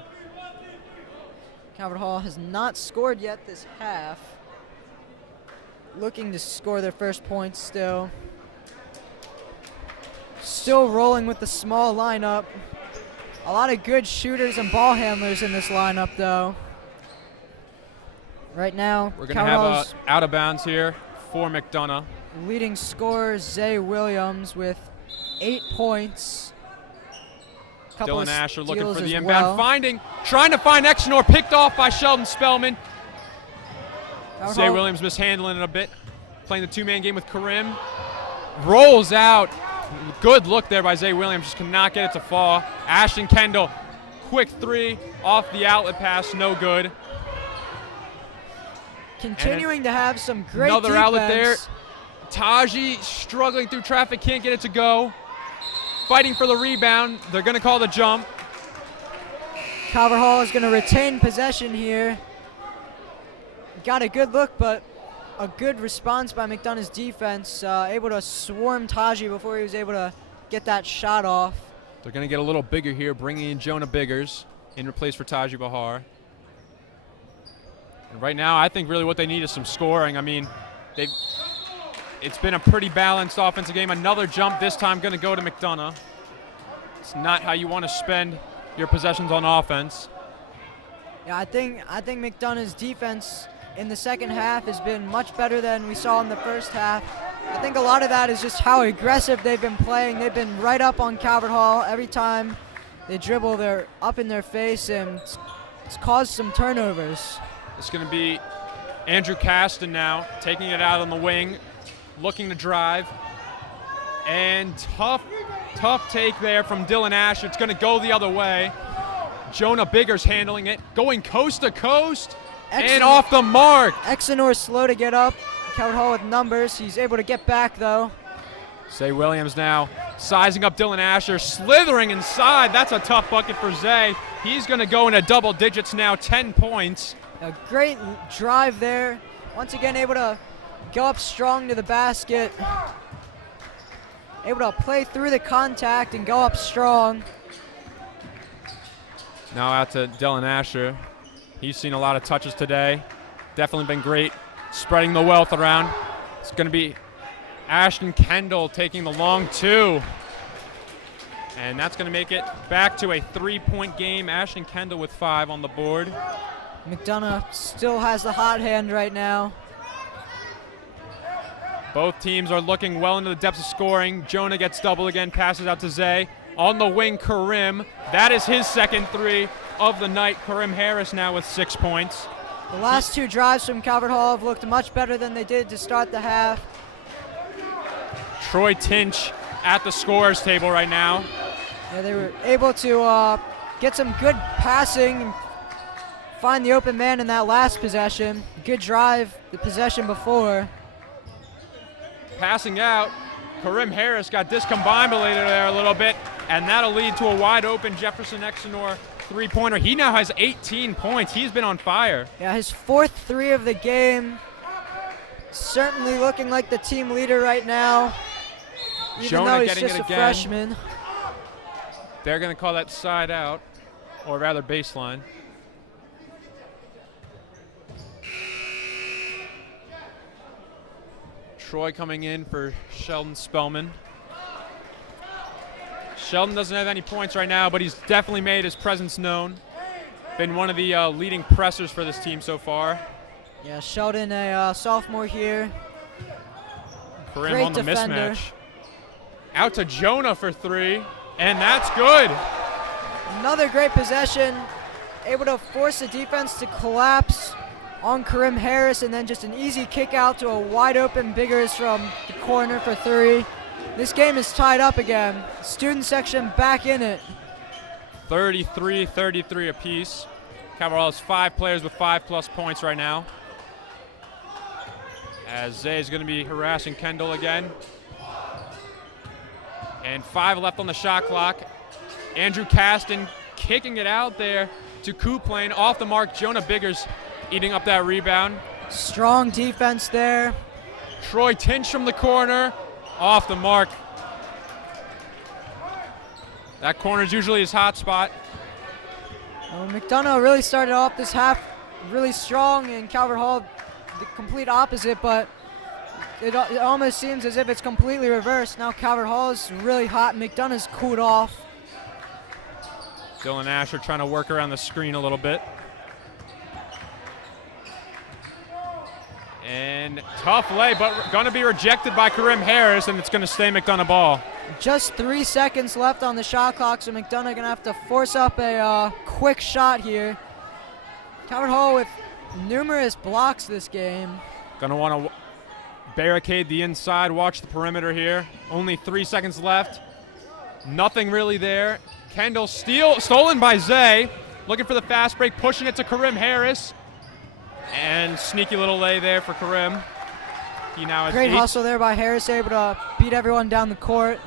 Calvert Hall has not scored yet this half. Looking to score their first points still. Still rolling with the small lineup. A lot of good shooters and ball handlers in this lineup, though. Right now, we're going to have out of bounds here for McDonogh. Leading scorer Zay Williams with 8 points. Dylan Asher looking for the inbound, trying to find Exenor, picked off by Sheldon Spellman. Zay Williams mishandling it a bit, playing the two-man game with Karim. Rolls out. Good look there by Zay Williams, just cannot get it to fall. Ashton Kendall, quick three off the outlet pass, no good. Continuing to have some great another defense. Outlet there. Taji struggling through traffic, can't get it to go. Fighting for the rebound. They're going to call the jump. Calvert Hall is going to retain possession here. Got a good look, but a good response by McDonogh's defense. Able to swarm Taji before he was able to get that shot off. They're going to get a little bigger here, bringing in Jonah Biggers in replace for Taji Bahar. And right now, I think really what they need is some scoring. I mean, it's been a pretty balanced offensive game. Another jump, this time going to go to McDonogh. It's not how you want to spend your possessions on offense. Yeah, I think McDonough's defense in the second half has been much better than we saw in the first half. I think a lot of that is just how aggressive they've been playing. They've been right up on Calvert Hall. Every time they dribble, they're up in their face, and it's caused some turnovers. It's going to be Andrew Caston now, taking it out on the wing, looking to drive. And tough take there from Dylan Asher. It's going to go the other way. Jonah Biggers handling it, going coast to coast, and off the mark. Exenor slow to get up. Calvert Hall with numbers. He's able to get back, though. Zay Williams now sizing up Dylan Asher, slithering inside. That's a tough bucket for Zay. He's going to go into double digits now, 10 points. A great drive there. Once again, able to go up strong to the basket. Able to play through the contact and go up strong. Now out to Dylan Asher. He's seen a lot of touches today. Definitely been great spreading the wealth around. It's going to be Ashton Kendall taking the long two. And that's going to make it back to a 3-point game. Ashton Kendall with 5 on the board. McDonogh still has the hot hand right now. Both teams are looking well into the depths of scoring. Jonah gets double again, passes out to Zay. On the wing, Karim. That is his second three of the night. Karim Harris now with 6 points. The last two drives from Calvert Hall have looked much better than they did to start the half. Troy Tinch at the scorer's table right now. Yeah, they were able to get some good passing and find the open man in that last possession. Good drive the possession before. Passing out, Karim Harris got discombobulated there a little bit, and that'll lead to a wide open Jefferson Exenor three-pointer. He now has 18 points. He's been on fire. Yeah, his 4th three of the game. Certainly looking like the team leader right now, even Jonah though he's getting just it a again. freshman. They're going to call that side out, or rather baseline. Troy coming in for Sheldon Spellman. Sheldon doesn't have any points right now, but he's definitely made his presence known. Been one of the leading pressers for this team so far. Yeah, Sheldon, a sophomore here. Karim Great on the defender. mismatch. Out to Jonah for 3, and that's good. Another great possession. Able to force the defense to collapse on Karim Harris, and then just an easy kick out to a wide open Biggers from the corner for 3. This game is tied up again. Student section back in it. 33-33 apiece. Calvert Hall has 5 players with 5+ points right now. As Zay is going to be harassing Kendall again. And 5 left on the shot clock. Andrew Caston kicking it out there to Couplane. Off the mark, Jonah Biggers eating up that rebound. Strong defense there. Troy Tinch from the corner. Off the mark. That corner is usually his hot spot. McDonogh really started off this half really strong, and Calvert Hall the complete opposite, but it almost seems as if it's completely reversed. Now Calvert Hall is really hot. McDonough's cooled off. Dylan Asher trying to work around the screen a little bit. And tough lay, but going to be rejected by Karim Harris, and it's going to stay McDonogh ball. Just 3 seconds left on the shot clock, so McDonogh going to have to force up a quick shot here. Calvert Hall with numerous blocks this game. Going to want to barricade the inside, watch the perimeter here. Only 3 seconds left. Nothing really there. Kendall stolen by Zay. Looking for the fast break, pushing it to Karim Harris. And sneaky little lay there for Karim. He now has Great hustle there by Harris, able to beat everyone down the court.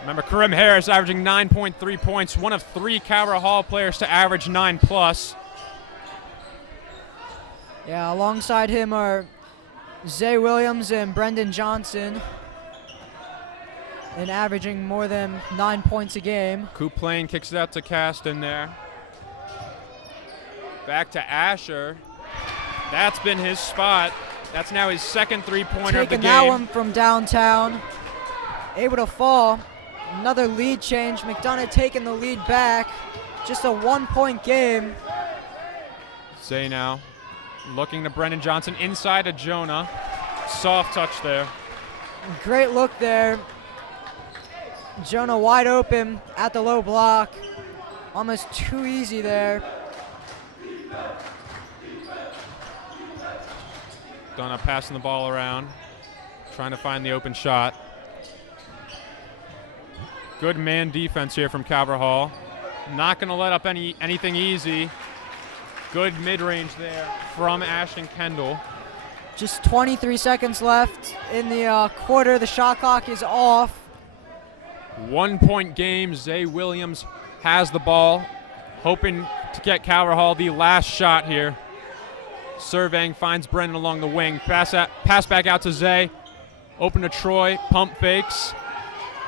Remember, Karim Harris averaging 9.3 points, one of 3 Calvert Hall players to average 9+. Yeah, alongside him are Zay Williams and Brendan Johnson, and averaging more than 9 points a game. Coop Plain kicks it out to Caston there. Back to Asher. That's been his spot. That's now his second three-pointer of the game. Taking that one from downtown. Able to fall. Another lead change. McDonogh taking the lead back. Just a 1-point game. Zay now looking to Brendan Johnson inside of Jonah. Soft touch there. Great look there. Jonah wide open at the low block. Almost too easy there. Donna passing the ball around, trying to find the open shot. Good man defense here from Calvert Hall. Not going to let up anything easy. Good mid-range there from Ashton Kendall. Just 23 seconds left in the quarter. The shot clock is off. 1-point game. Zay Williams has the ball, hoping to get Calvert Hall the last shot here. Surveying, finds Brendan along the wing. Pass back out to Zay. Open to Troy. Pump fakes.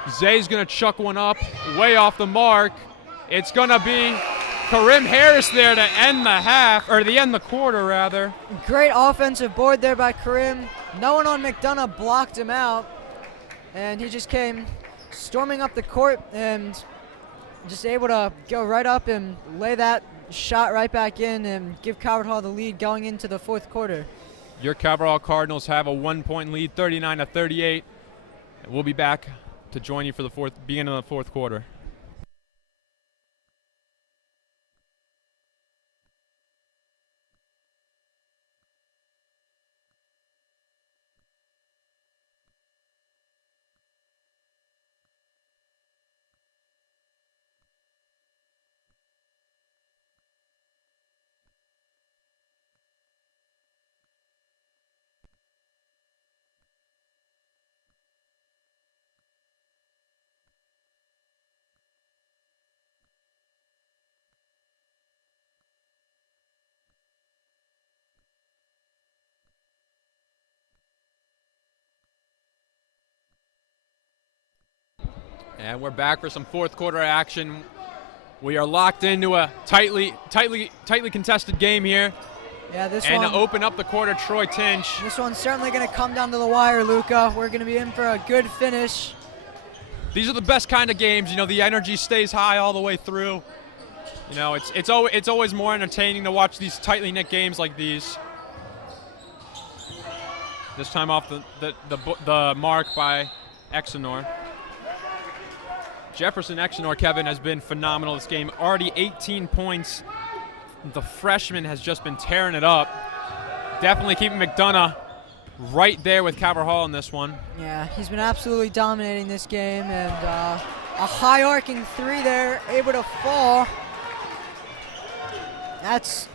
Zay's going to chuck one up way off the mark. It's going to be Karim Harris there to end the quarter rather. Great offensive board there by Karim. No one on McDonogh blocked him out, and he just came storming up the court and just able to go right up and lay that shot right back in and give Calvert Hall the lead going into the fourth quarter. Your Calvert Hall Cardinals have a 1-point lead, 39-38. We'll be back to join you for the beginning of the fourth quarter. And we're back for some fourth quarter action. We are locked into a tightly contested game here. Yeah, this and one. to open up the quarter, Troy Tinch. This one's certainly going to come down to the wire, Luca. We're going to be in for a good finish. These are the best kind of games. You know, the energy stays high all the way through. You know, it's always more entertaining to watch these tightly knit games like these. This time off the mark by Exenor. Jefferson Exenor, Kevin, has been phenomenal this game. Already 18 points. The freshman has just been tearing it up. Definitely keeping McDonogh right there with Calvert Hall in this one. Yeah, he's been absolutely dominating this game, and a high arcing three there, able to fall. That's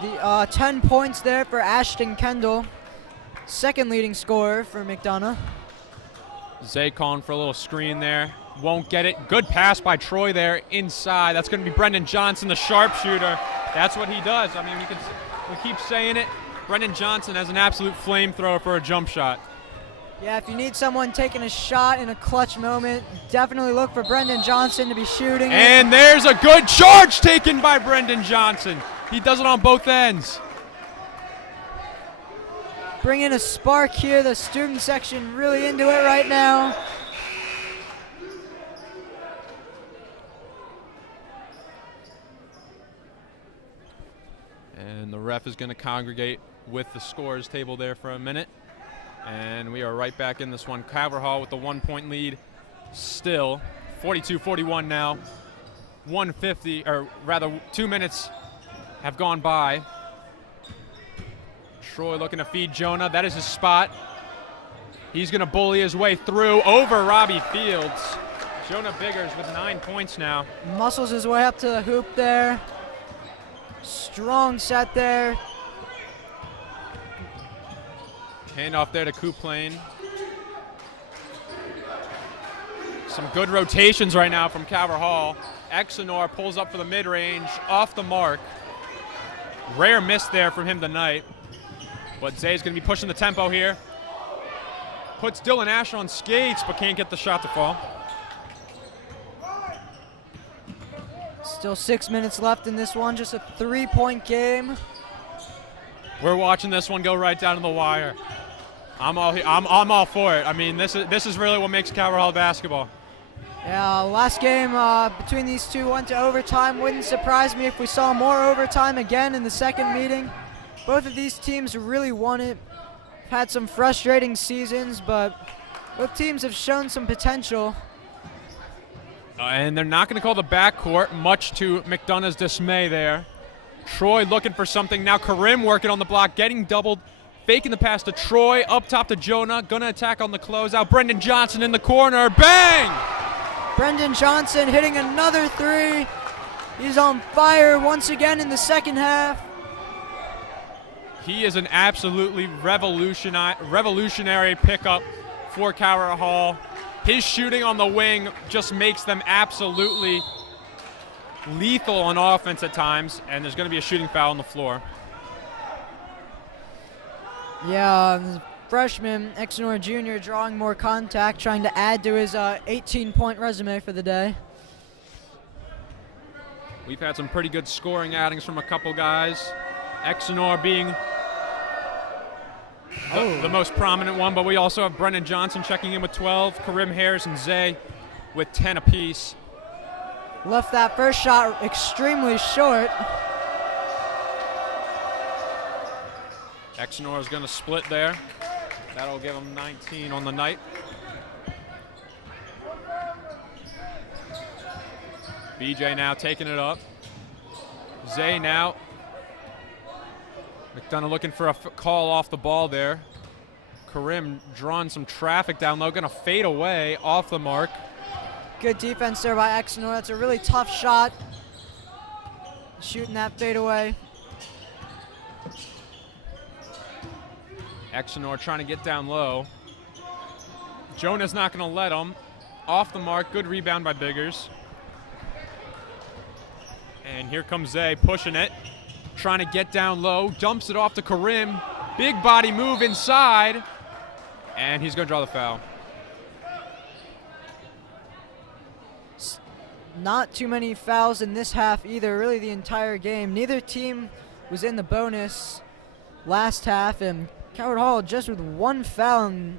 the 10 points there for Ashton Kendall, second leading scorer for McDonogh. Zay calling for a little screen there. Won't get it. Good pass by Troy there inside. That's going to be Brendan Johnson, the sharpshooter. That's what he does. I mean, we keep saying it. Brendan Johnson has an absolute flamethrower for a jump shot. Yeah, if you need someone taking a shot in a clutch moment, definitely look for Brendan Johnson to be shooting. And there's a good charge taken by Brendan Johnson. He does it on both ends. Bringing a spark here. The student section really into it right now. And the ref is going to congregate with the scores table there for a minute. And we are right back in this one. Calvert Hall with the 1-point lead still. 42-41 now. 150, or rather 2 minutes have gone by. Troy looking to feed Jonah. That is his spot. He's going to bully his way through over Robbie Fields. Jonah Biggers with 9 points now. Muscles his way up to the hoop there. Strong set there. Handoff there to Couplain. Some good rotations right now from Calvert Hall. Exenor pulls up for the mid-range, off the mark. Rare miss there from him tonight. But Zay's going to be pushing the tempo here. Puts Dylan Asher on skates, but can't get the shot to fall. Still 6 minutes left in this one, just a 3-point game. We're watching this one go right down to the wire. I'm all for it. I mean, this is really what makes Calvert Hall basketball. Yeah, last game between these two went to overtime. Wouldn't surprise me if we saw more overtime again in the second meeting. Both of these teams really won it. Had some frustrating seasons, but both teams have shown some potential. And they're not going to call the backcourt, much to McDonough's dismay there. Troy looking for something. Now Karim working on the block, getting doubled, faking the pass to Troy, up top to Jonah, going to attack on the closeout. Brendan Johnson in the corner, bang! Brendan Johnson hitting another three. He's on fire once again in the second half. He is an absolutely revolutionary pickup for Calvert Hall. His shooting on the wing just makes them absolutely lethal on offense at times, and there's going to be a shooting foul on the floor. Yeah, the freshman, Exenor Jr. drawing more contact, trying to add to his 18-point resume for the day. We've had some pretty good scoring outings from a couple guys. Exenor being the most prominent one, but we also have Brendan Johnson checking in with 12, Karim Harris and Zay with 10 apiece. Left that first shot extremely short. Exenor is going to split there. That'll give him 19 on the night. BJ now taking it up. Zay now. McDonogh looking for a call off the ball there. Karim drawing some traffic down low, going to fade away off the mark. Good defense there by Exenor. That's a really tough shot. Shooting that fadeaway. Exenor trying to get down low. Jonah's not going to let him. Off the mark, good rebound by Biggers. And here comes Zay pushing it. Trying to get down low, dumps it off to Karim. Big body move inside. And he's going to draw the foul. Not too many fouls in this half either, really the entire game. Neither team was in the bonus last half, and Calvert Hall just with one foul in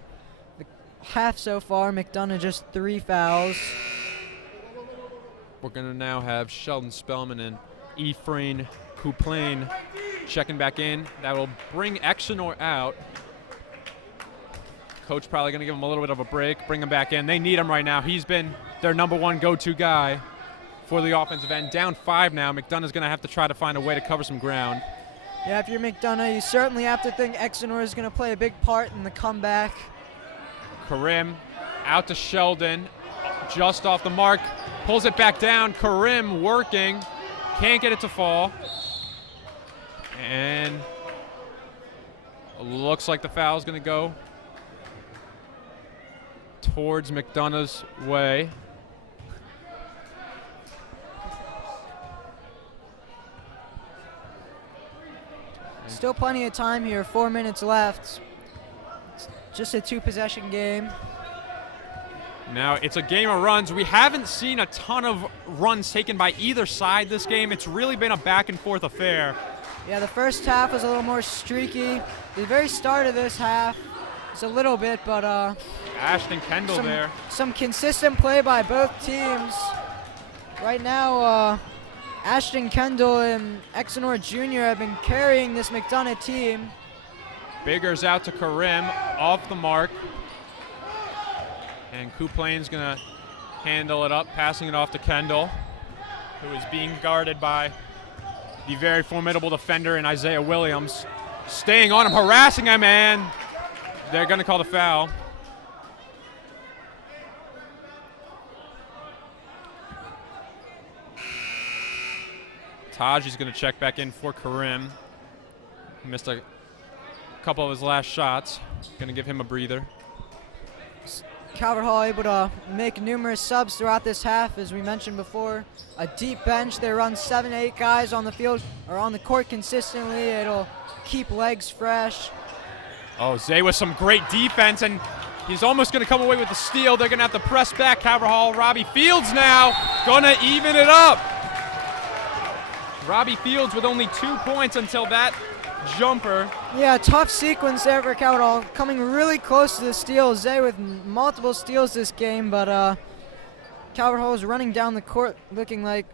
the half so far. McDonogh just 3 fouls. We're going to now have Sheldon Spellman and Ephraim Couplain checking back in. That will bring Exenor out. Coach probably going to give him a little bit of a break, bring him back in. They need him right now. He's been their #1 go-to guy for the offensive end. Down 5 now. McDonough's going to have to try to find a way to cover some ground. Yeah, if you're McDonogh, you certainly have to think Exenor is going to play a big part in the comeback. Karim out to Sheldon, just off the mark, pulls it back down. Karim working, can't get it to fall. And looks like the foul is going to go towards McDonough's way. Still plenty of time here, 4 minutes left. It's just a 2-possession game. Now it's a game of runs. We haven't seen a ton of runs taken by either side this game. It's really been a back and forth affair. Yeah, the first half was a little more streaky. The very start of this half was a little bit, but Ashton Kendall there. Some consistent play by both teams. Right now, Ashton Kendall and Exonor Jr. have been carrying this McDonogh team. Biggers out to Karim, off the mark. And Kuplain's going to handle it up, passing it off to Kendall, who is being guarded by the very formidable defender in Isaiah Williams. Staying on him, harassing him, and they're going to call the foul. Taj is going to check back in for Karim. He missed a couple of his last shots. Going to give him a breather. Calvert Hall able to make numerous subs throughout this half, as we mentioned before. A deep bench. They run 7 to 8 guys on the field or on the court consistently. It'll keep legs fresh. Oh, Zay with some great defense, and he's almost going to come away with the steal. They're going to have to press back. Calvert Hall, Robbie Fields now going to even it up. Robbie Fields with only 2 points until that jumper. Yeah, tough sequence there for Calvert Hall, coming really close to the steal. Zay with multiple steals this game, but Calvert Hall is running down the court looking like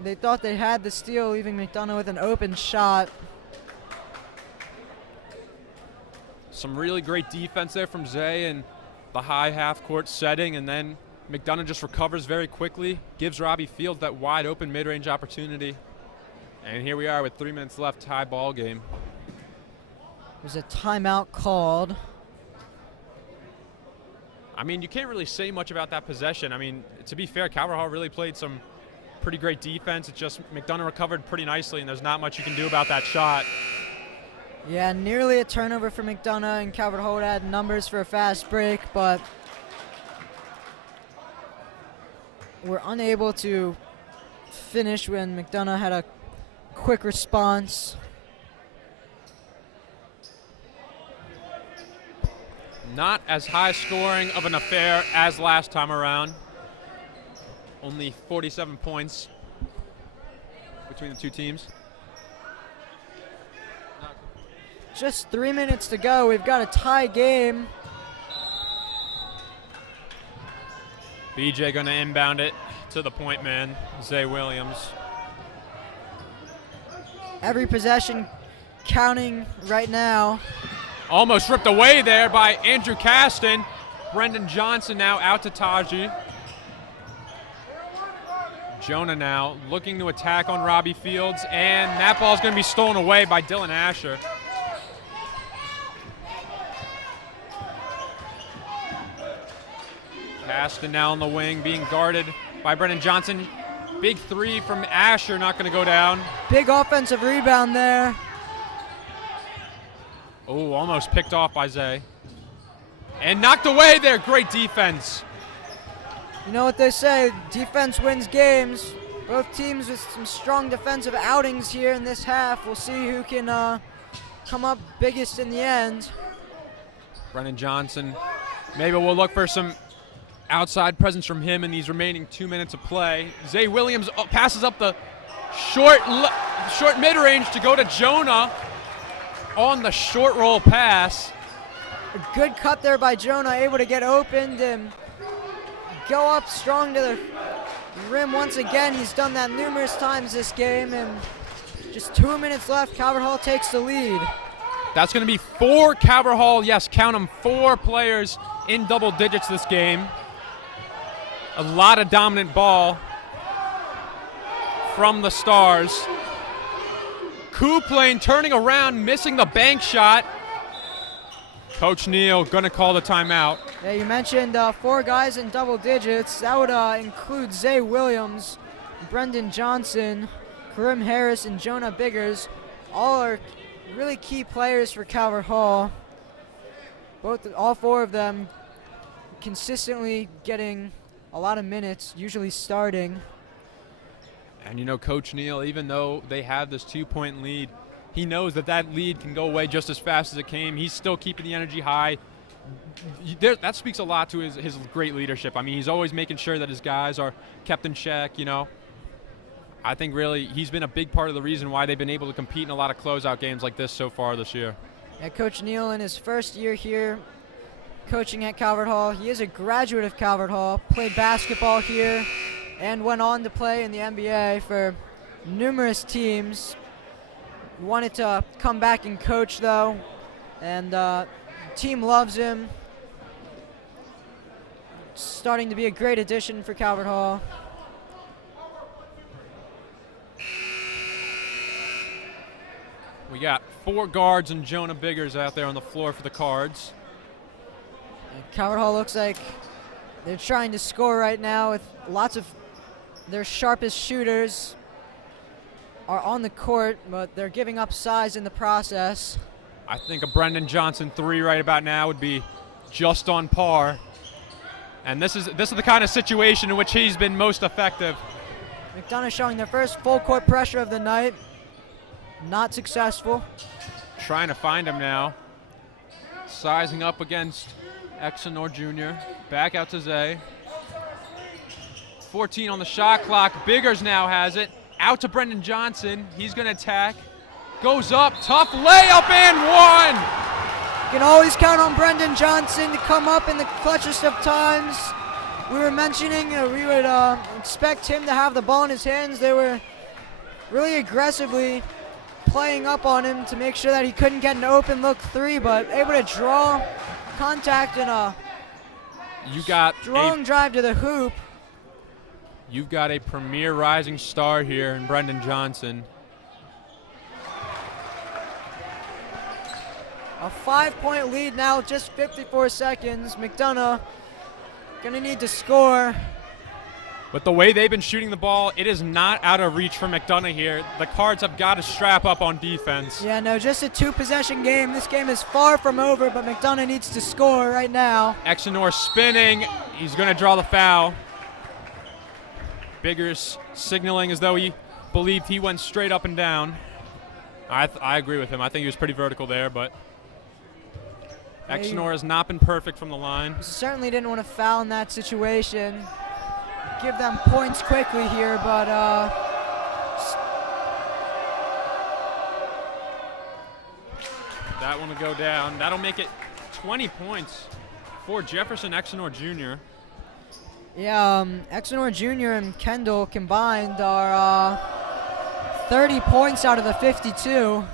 they thought they had the steal, leaving McDonogh with an open shot. Some really great defense there from Zay in the high half-court setting, and then McDonogh just recovers very quickly, gives Robbie Fields that wide open mid-range opportunity. And here we are with 3 minutes left, tie ball game. There's a timeout called. I mean, you can't really say much about that possession. I mean, to be fair, Calvert Hall really played some pretty great defense. It's just McDonogh recovered pretty nicely, and there's not much you can do about that shot. Yeah, nearly a turnover for McDonogh, and Calvert Hall had numbers for a fast break, but were unable to finish when McDonogh had a quick response. Not as high scoring of an affair as last time around. Only 47 points between the two teams. Just 3 minutes to go. We've got a tie game. BJ going to inbound it to the point man, Zay Williams. Every possession counting right now. Almost ripped away there by Andrew Caston. Brendan Johnson now out to Taji. Jonah now looking to attack on Robbie Fields, and that ball's going to be stolen away by Dylan Asher. Caston now on the wing, being guarded by Brendan Johnson. Big three from Asher, not going to go down. Big offensive rebound there. Oh, almost picked off by Zay. And knocked away there. Great defense. You know what they say, defense wins games. Both teams with some strong defensive outings here in this half. We'll see who can come up biggest in the end. Brendan Johnson. Maybe we'll look for some outside presence from him in these remaining 2 minutes of play. Zay Williams passes up the short mid-range to go to Jonah on the short roll pass. A good cut there by Jonah, able to get opened and go up strong to the rim once again. He's done that numerous times this game, and just 2 minutes left. Calvert Hall takes the lead. That's going to be 4 Calvert Hall, yes, count them, 4 players in double digits this game. A lot of dominant ball from the Stars. Kuplain turning around, missing the bank shot. Coach Neal going to call the timeout. Yeah, you mentioned 4 guys in double digits. That would include Zay Williams, Brendan Johnson, Karim Harris, and Jonah Biggers. All are really key players for Calvert Hall. All 4 of them consistently getting a lot of minutes, usually starting. And you know, Coach Neal, even though they have this 2-point lead, he knows that that lead can go away just as fast as it came. He's still keeping the energy high. That speaks a lot to his great leadership. I mean, he's always making sure that his guys are kept in check, you know. I think really he's been a big part of the reason why they've been able to compete in a lot of closeout games like this so far this year. Yeah, Coach Neal in his first year here coaching at Calvert Hall. He is a graduate of Calvert Hall, played basketball here, and went on to play in the NBA for numerous teams. Wanted to come back and coach though, and team loves him. Starting to be a great addition for Calvert Hall. We got 4 guards and Jonah Biggers out there on the floor for the Cards. And Calvert Hall looks like they're trying to score right now with lots of their sharpest shooters are on the court, but they're giving up size in the process. I think a Brendan Johnson 3 right about now would be just on par. And this is the kind of situation in which he's been most effective. McDonogh showing their first full court pressure of the night. Not successful. Trying to find him now. Sizing up against Exenor Jr. Back out to Zay. 14 on the shot clock. Biggers now has it. Out to Brendan Johnson. He's going to attack. Goes up. Tough layup and one. You can always count on Brendan Johnson to come up in the clutchest of times. We were mentioning we would expect him to have the ball in his hands. They were really aggressively playing up on him to make sure that he couldn't get an open look 3, but able to draw contact in a strong drive to the hoop. You've got a premier rising star here in Brendan Johnson. A 5-point lead now, just 54 seconds. McDonogh gonna need to score. But the way they've been shooting the ball, it is not out of reach for McDonogh here. The Cards have got to strap up on defense. Yeah, no, just a 2-possession game. This game is far from over, but McDonogh needs to score right now. Exenor spinning. He's going to draw the foul. Biggers signaling as though he believed he went straight up and down. I agree with him. I think he was pretty vertical there, but Exenor has not been perfect from the line. Certainly didn't want to foul in that situation. Give them points quickly here, but that one will go down. That'll make it 20 points for Jefferson Exenor Jr. Yeah, Exenor Jr. and Kendall combined are 30 points out of the 52.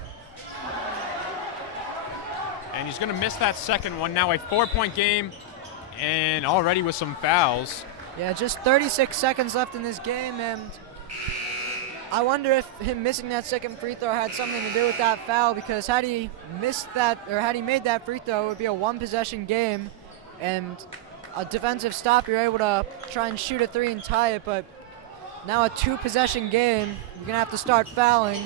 And he's going to miss that second one. Now a 4-point game, and already with some fouls. Yeah, just 36 seconds left in this game, and I wonder if him missing that second free throw had something to do with that foul, because had he missed that, or had he made that free throw, it would be a 1-possession game, and a defensive stop, you're able to try and shoot a 3 and tie it, but now a 2-possession game, you're going to have to start fouling.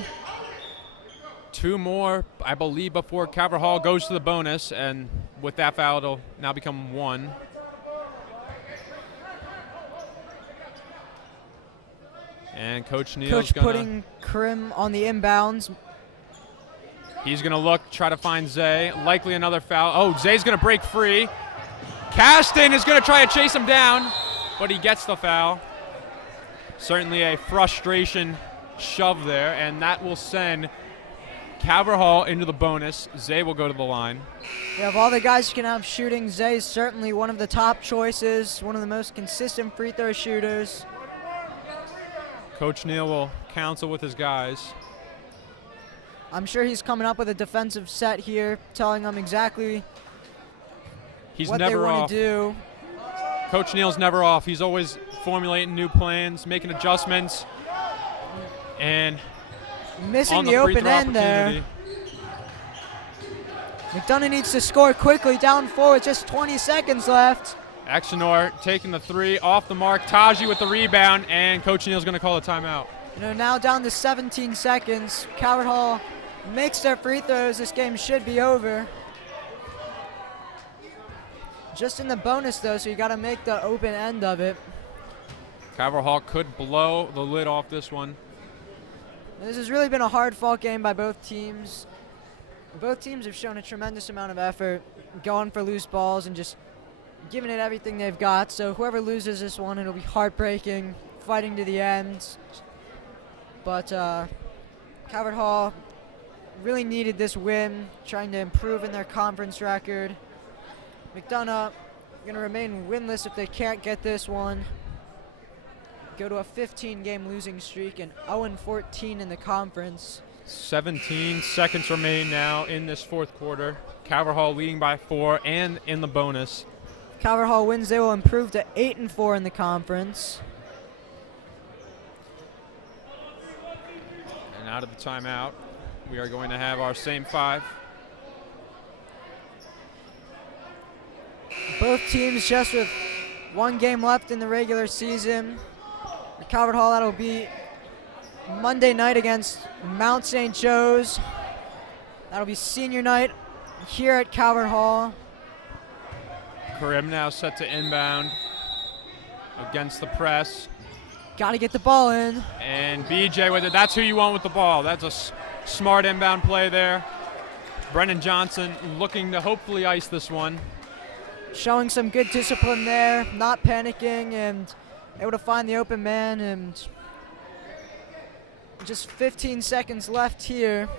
2 more, I believe, before Calvert Hall goes to the bonus, and with that foul, it'll now become 1. And Coach Neal's putting Krim on the inbounds. He's going to look, try to find Zay. Likely another foul. Oh, Zay's going to break free. Caston is going to try to chase him down, but he gets the foul. Certainly a frustration shove there, and that will send Calvert Hall into the bonus. Zay will go to the line. Yeah, of all the guys you can have shooting, Zay's certainly one of the top choices, one of the most consistent free throw shooters. Coach Neal will counsel with his guys. I'm sure he's coming up with a defensive set here, telling them exactly what they want to do. Coach Neal's never off. He's always formulating new plans, making adjustments, and missing the open end there. McDonogh needs to score quickly, down 4 with just 20 seconds left. Exenor taking the 3 off the mark. Taji with the rebound, and Coach Neal's going to call a timeout. Now down to 17 seconds. Calvert Hall makes their free throws. This game should be over. Just in the bonus, though, so you got to make the open end of it. Calvert Hall could blow the lid off this one. This has really been a hard-fought game by both teams. Both teams have shown a tremendous amount of effort, going for loose balls and just giving it everything they've got. So whoever loses this one, it'll be heartbreaking, fighting to the end. But Calvert Hall really needed this win, trying to improve in their conference record. McDonogh going to remain winless if they can't get this one. go to a 15-game losing streak and 0-14 in the conference. 17 seconds remain now in this fourth quarter. Calvert Hall leading by 4 and in the bonus. If Calvert Hall wins, they will improve to 8-4 in the conference. And out of the timeout, we are going to have our same 5. Both teams just with 1 game left in the regular season. For Calvert Hall, that'll be Monday night against Mount St. Joe's. That'll be senior night here at Calvert Hall. Karim now set to inbound against the press. Got to get the ball in. And BJ with it. That's who you want with the ball. That's a smart inbound play there. Brendan Johnson looking to hopefully ice this one. Showing some good discipline there, not panicking and able to find the open man. And just 15 seconds left here.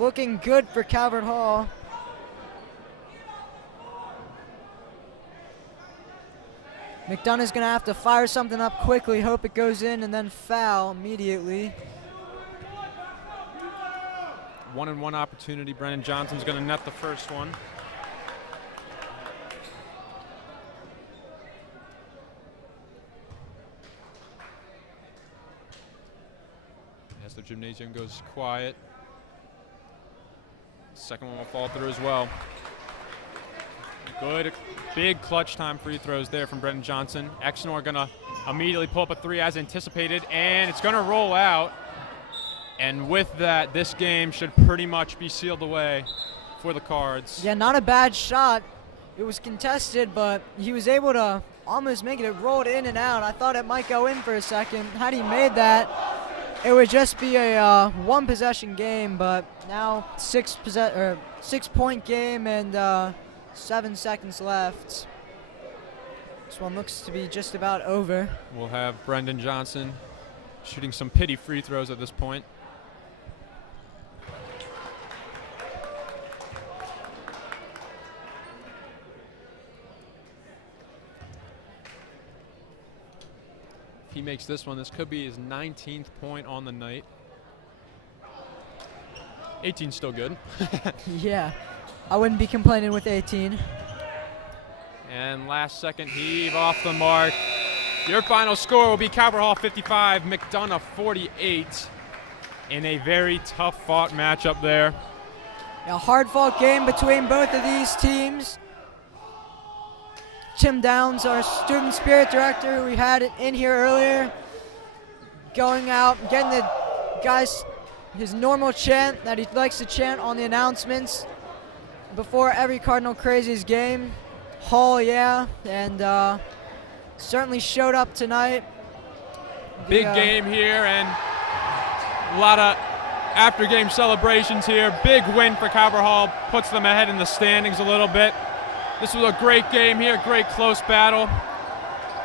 Looking good for Calvert Hall. McDonough's going to have to fire something up quickly, hope it goes in, and then foul immediately. 1-and-1 opportunity. Brendan Johnson's going to net the first one. As the gymnasium goes quiet. Second one will fall through as well. Good, big clutch time free throws there from Brendan Johnson. Exnor going to immediately pull up a 3 as anticipated, and it's going to roll out. And with that, this game should pretty much be sealed away for the Cards. Yeah, not a bad shot. It was contested, but he was able to almost make it. It rolled in and out. I thought it might go in for a second. Had he made that, it would just be a 1-possession game, but now 6-point game and 7 seconds left. This one looks to be just about over. We'll have Brendan Johnson shooting some pity free throws at this point. If he makes this one, this could be his 19th point on the night. 18's still good. Yeah, I wouldn't be complaining with 18. And last second heave off the mark. Your final score will be Calvert Hall 55, McDonogh 48 in a very tough fought matchup there. A hard fought game between both of these teams. Tim Downs, our student spirit director, who we had in here earlier, going out, getting the guys his normal chant that he likes to chant on the announcements before every Cardinal Crazies game. Hall, yeah, and certainly showed up tonight. Big game here and a lot of after-game celebrations here. Big win for Calvert Hall, puts them ahead in the standings a little bit. This was a great game here, great close battle.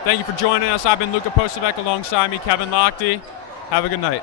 Thank you for joining us. I've been Luca Posavec, alongside me, Kevin Lochte. Have a good night.